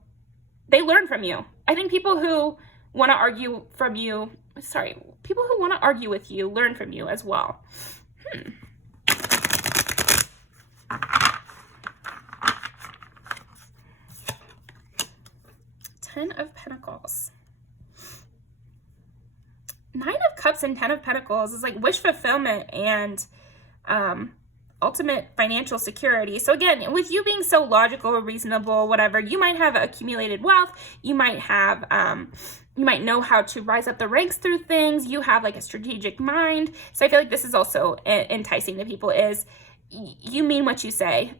they learn from you. I think people who want to argue people who want to argue with you learn from you as well. 10 of Pentacles. Cups and Ten of Pentacles is like wish fulfillment and ultimate financial security. So again, with you being so logical, reasonable, whatever, you might have accumulated wealth. You might have, you might know how to rise up the ranks through things. You have like a strategic mind. So I feel like this is also enticing to people is you mean what you say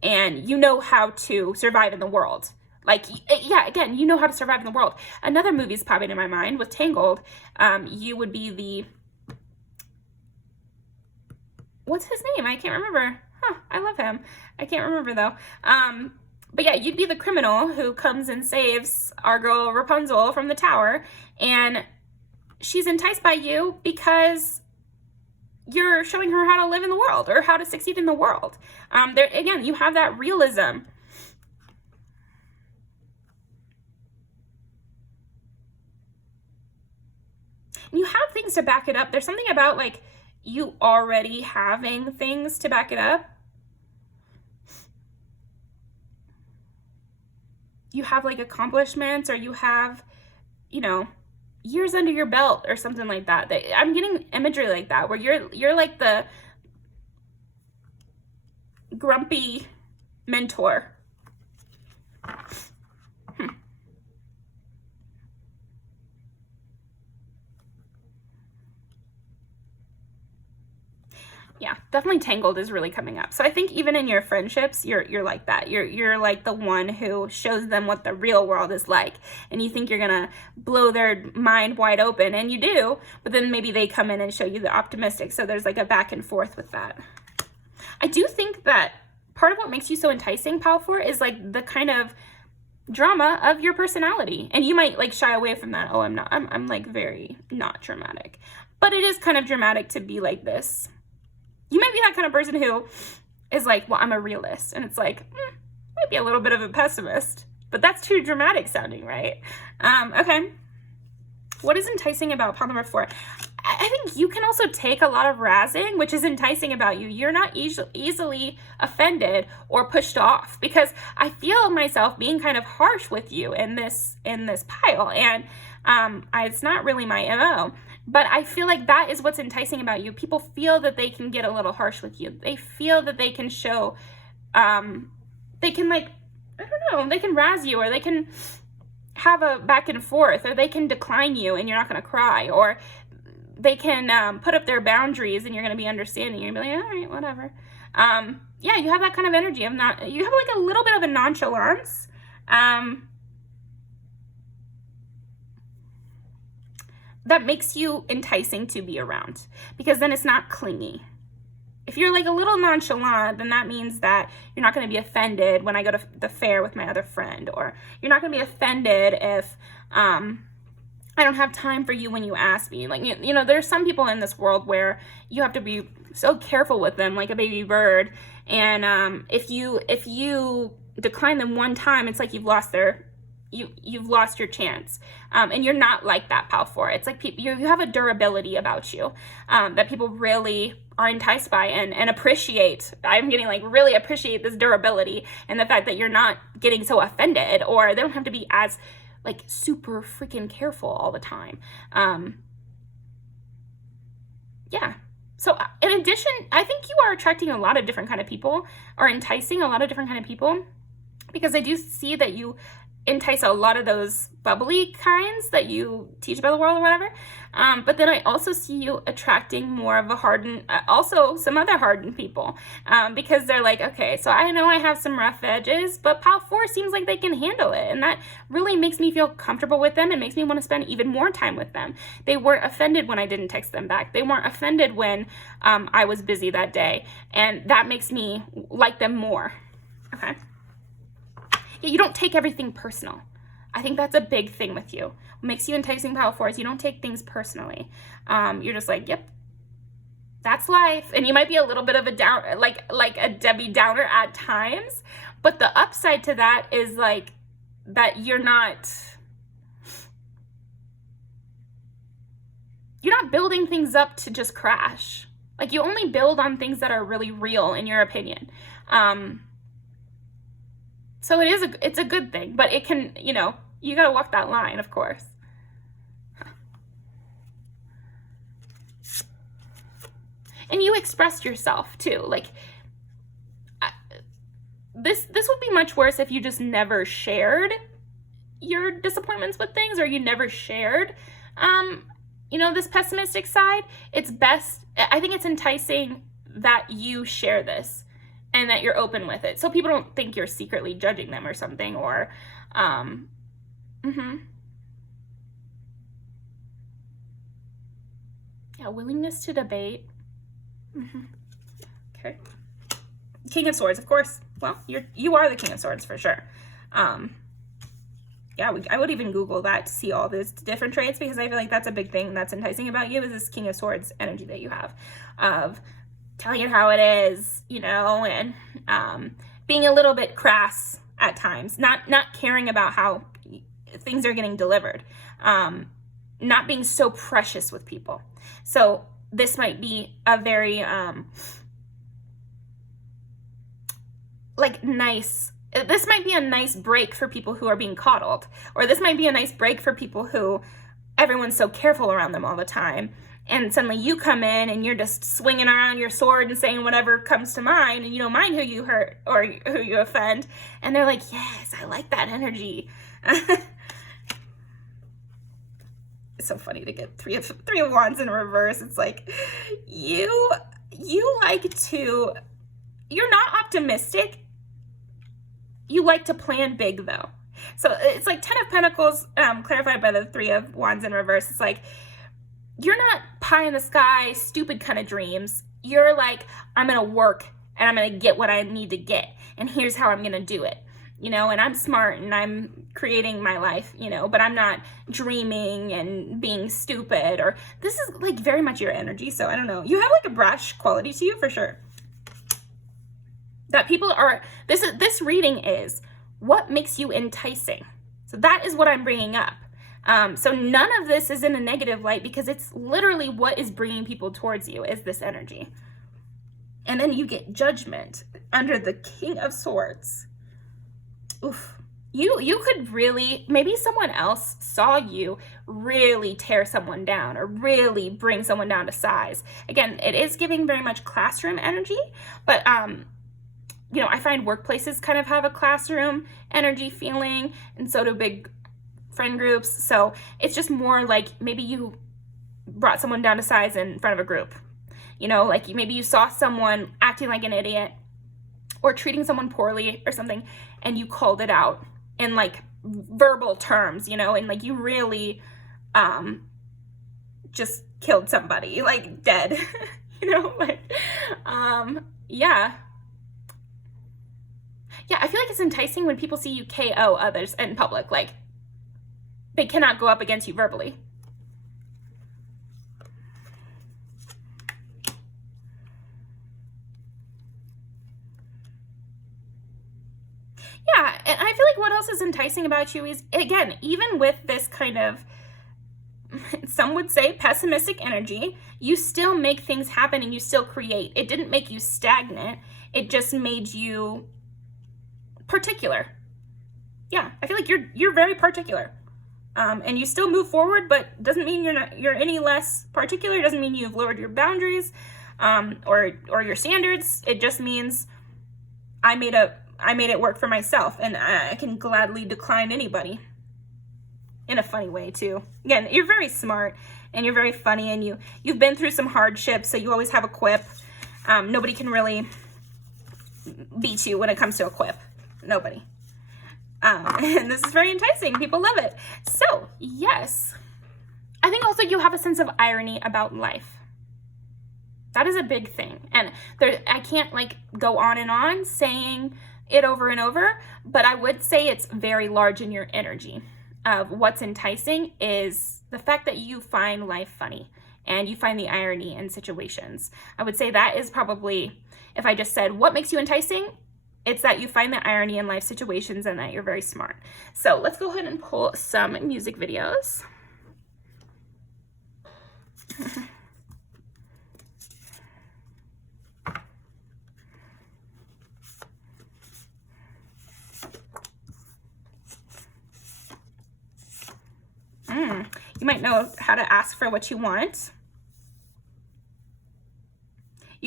and you know how to survive in the world. Like, yeah, again, you know how to survive in the world. Another movie's popping in my mind with Tangled. You would be the, what's his name? I can't remember. Huh, I love him. I can't remember though. But yeah, you'd be the criminal who comes and saves our girl Rapunzel from the tower. And she's enticed by you because you're showing her how to live in the world or how to succeed in the world. There, again, you have that realism. You have things to back it up. There's something about like you already having things to back it up. You have like accomplishments, or you have, you know, years under your belt or something like that. I'm getting imagery like that where you're like the grumpy mentor. Yeah, definitely Tangled is really coming up. So I think even in your friendships, you're like that. You're like the one who shows them what the real world is like, and you think you're gonna blow their mind wide open, and you do, but then maybe they come in and show you the optimistic. So there's like a back and forth with that. I do think that part of what makes you so enticing, Pile 4, is like the kind of drama of your personality. And you might like shy away from that. Oh, I'm like very not dramatic. But it is kind of dramatic to be like this. You might be that kind of person who is like, well, I'm a realist. And it's like, might be a little bit of a pessimist. But that's too dramatic sounding, right? Okay. What is enticing about pile number 4? I think you can also take a lot of razzing, which is enticing about you. You're not easily offended or pushed off, because I feel myself being kind of harsh with you in this pile. And it's not really my MO. But I feel like that is what's enticing about you. People feel that they can get a little harsh with you. They feel that they can show, they can like, I don't know, they can razz you, or they can have a back and forth, or they can decline you and you're not going to cry, or they can put up their boundaries and you're going to be understanding. You're going to be like, all right, whatever. Yeah, you have that kind of energy of not, you have like a little bit of a nonchalance. That makes you enticing to be around, because then it's not clingy. If you're like a little nonchalant, then that means that you're not going to be offended when I go to the fair with my other friend, or you're not going to be offended if I don't have time for you when you ask me. Like, you know, there's some people in this world where you have to be so careful with them, like a baby bird. And if you decline them one time, it's like you've lost your chance. And you're not like that, pile 4. It's like you have a durability about you that people really are enticed by and appreciate. I'm getting like really appreciate this durability, and the fact that you're not getting so offended, or they don't have to be as like super freaking careful all the time. Yeah. So in addition, I think you are attracting a lot of different kind of people, or enticing a lot of different kind of people, because I do see that you entice a lot of those bubbly kinds that you teach about the world or whatever. But then I also see you attracting more of a hardened, also some other hardened people, because they're like, okay, so I know I have some rough edges, but pile 4 seems like they can handle it. And that really makes me feel comfortable with them and makes me want to spend even more time with them. They weren't offended when I didn't text them back. They weren't offended when I was busy that day. And that makes me like them more. Okay. You don't take everything personal. I think that's a big thing with you. What makes you enticing pile 4 is you don't take things personally. You're just like, yep, that's life. And you might be a little bit of a down, like a Debbie Downer at times, but the upside to that is like that you're not building things up to just crash. Like, you only build on things that are really real, in your opinion. So it's a good thing, but it can, you know, you got to walk that line, of course. And you expressed yourself too. Like, this would be much worse if you just never shared your disappointments with things, or you never shared, you know, this pessimistic side. It's best, I think it's enticing that you share this and that you're open with it, so people don't think you're secretly judging them or something, or, yeah, willingness to debate. Okay. King of Swords, of course. Well, you are the King of Swords for sure. Yeah, I would even Google that to see all these different traits, because I feel like that's a big thing that's enticing about you, is this King of Swords energy that you have of telling it how it is, you know, and being a little bit crass at times, not caring about how things are getting delivered, not being so precious with people. So this might be a very like nice, this might be a nice break for people who are being coddled, or this might be a nice break for people who everyone's so careful around them all the time, and suddenly you come in and you're just swinging around your sword and saying whatever comes to mind, and you don't mind who you hurt or who you offend, and they're like, yes, I like that energy. It's so funny to get three of wands in reverse. It's like, you like to, you're not optimistic. You like to plan big, though. So it's like 10 of Pentacles, clarified by the 3 of Wands in reverse. It's like, you're not pie in the sky, stupid kind of dreams. You're like, I'm going to work and I'm going to get what I need to get. And here's how I'm going to do it. You know, and I'm smart and I'm creating my life, you know, but I'm not dreaming and being stupid, or this is like very much your energy. So I don't know. You have like a brash quality to you for sure. That people are, this reading is what makes you enticing. So that is what I'm bringing up. So none of this is in a negative light, because it's literally what is bringing people towards you is this energy. And then you get judgment under the King of Swords. Oof. You could really, maybe someone else saw you really tear someone down or really bring someone down to size. Again, it is giving very much classroom energy, but you know, I find workplaces kind of have a classroom energy feeling, and so do big friend groups. So it's just more like maybe you brought someone down to size in front of a group. You know, like maybe you saw someone acting like an idiot or treating someone poorly or something, and you called it out in like verbal terms, you know, and like you really just killed somebody, like dead, you know, like, yeah. Yeah, I feel like it's enticing when people see you KO others in public. Like, they cannot go up against you verbally. Yeah, and I feel like what else is enticing about you is, again, even with this kind of, some would say pessimistic energy, you still make things happen and you still create. It didn't make you stagnant. It just made you particular. Yeah, I feel like you're very particular, and you still move forward, but doesn't mean you're any less particular. It doesn't mean you've lowered your boundaries, or your standards. It just means I made it work for myself, and I can gladly decline anybody. In a funny way too. Again, you're very smart and you're very funny, and you've been through some hardships, so you always have a quip. Nobody can really beat you when it comes to a quip. Nobody. And this is very enticing. People love it. So, yes. I think also you have a sense of irony about life. That is a big thing. And I can't like go on and on saying it over and over, but I would say it's very large in your energy of what's enticing is the fact that you find life funny and you find the irony in situations. I would say that is probably, if I just said, what makes you enticing? It's that you find the irony in life situations and that you're very smart. So let's go ahead and pull some music videos. You might know how to ask for what you want.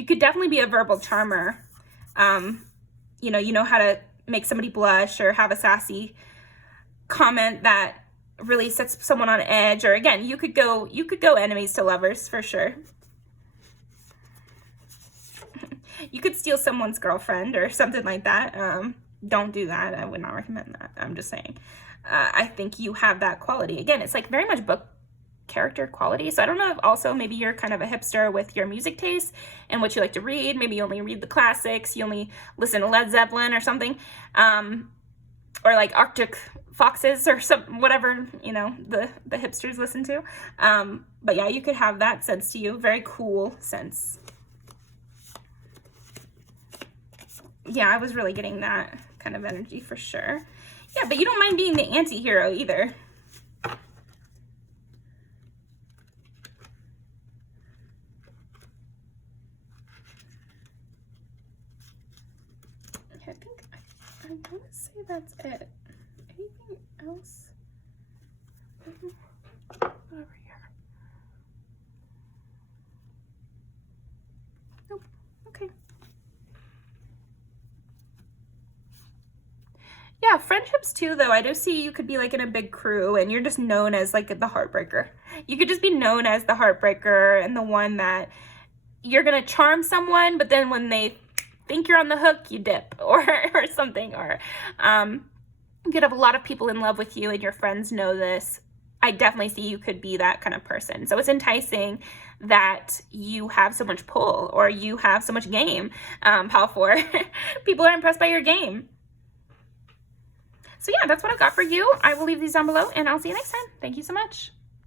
could definitely be a verbal charmer. You know how to make somebody blush or have a sassy comment that really sets someone on edge. Or again, you could go enemies to lovers for sure. You could steal someone's girlfriend or something like that. Don't do that. I would not recommend that. I'm just saying. I think you have that quality. Again, it's like very much book character quality. So I don't know if also maybe you're kind of a hipster with your music taste and what you like to read. Maybe you only read the classics. You only listen to Led Zeppelin or something. Or like Arctic Foxes or some whatever, you know, the hipsters listen to. But yeah, you could have that sense to you. Very cool sense. Yeah, I was really getting that kind of energy for sure. Yeah, but you don't mind being the anti-hero either. I think I want to say that's it. Anything else? Over here. Nope. Okay. Yeah, friendships too, though. I do see you could be like in a big crew and you're just known as like the heartbreaker. You could just be known as the heartbreaker and the one that you're going to charm someone, but then when they think you're on the hook, you dip or something. Or you could have a lot of people in love with you and your friends know this. I definitely see you could be that kind of person. So it's enticing that you have so much pull or you have so much game. Pile 4. People are impressed by your game. So yeah, that's what I got for you. I will leave these down below and I'll see you next time. Thank you so much.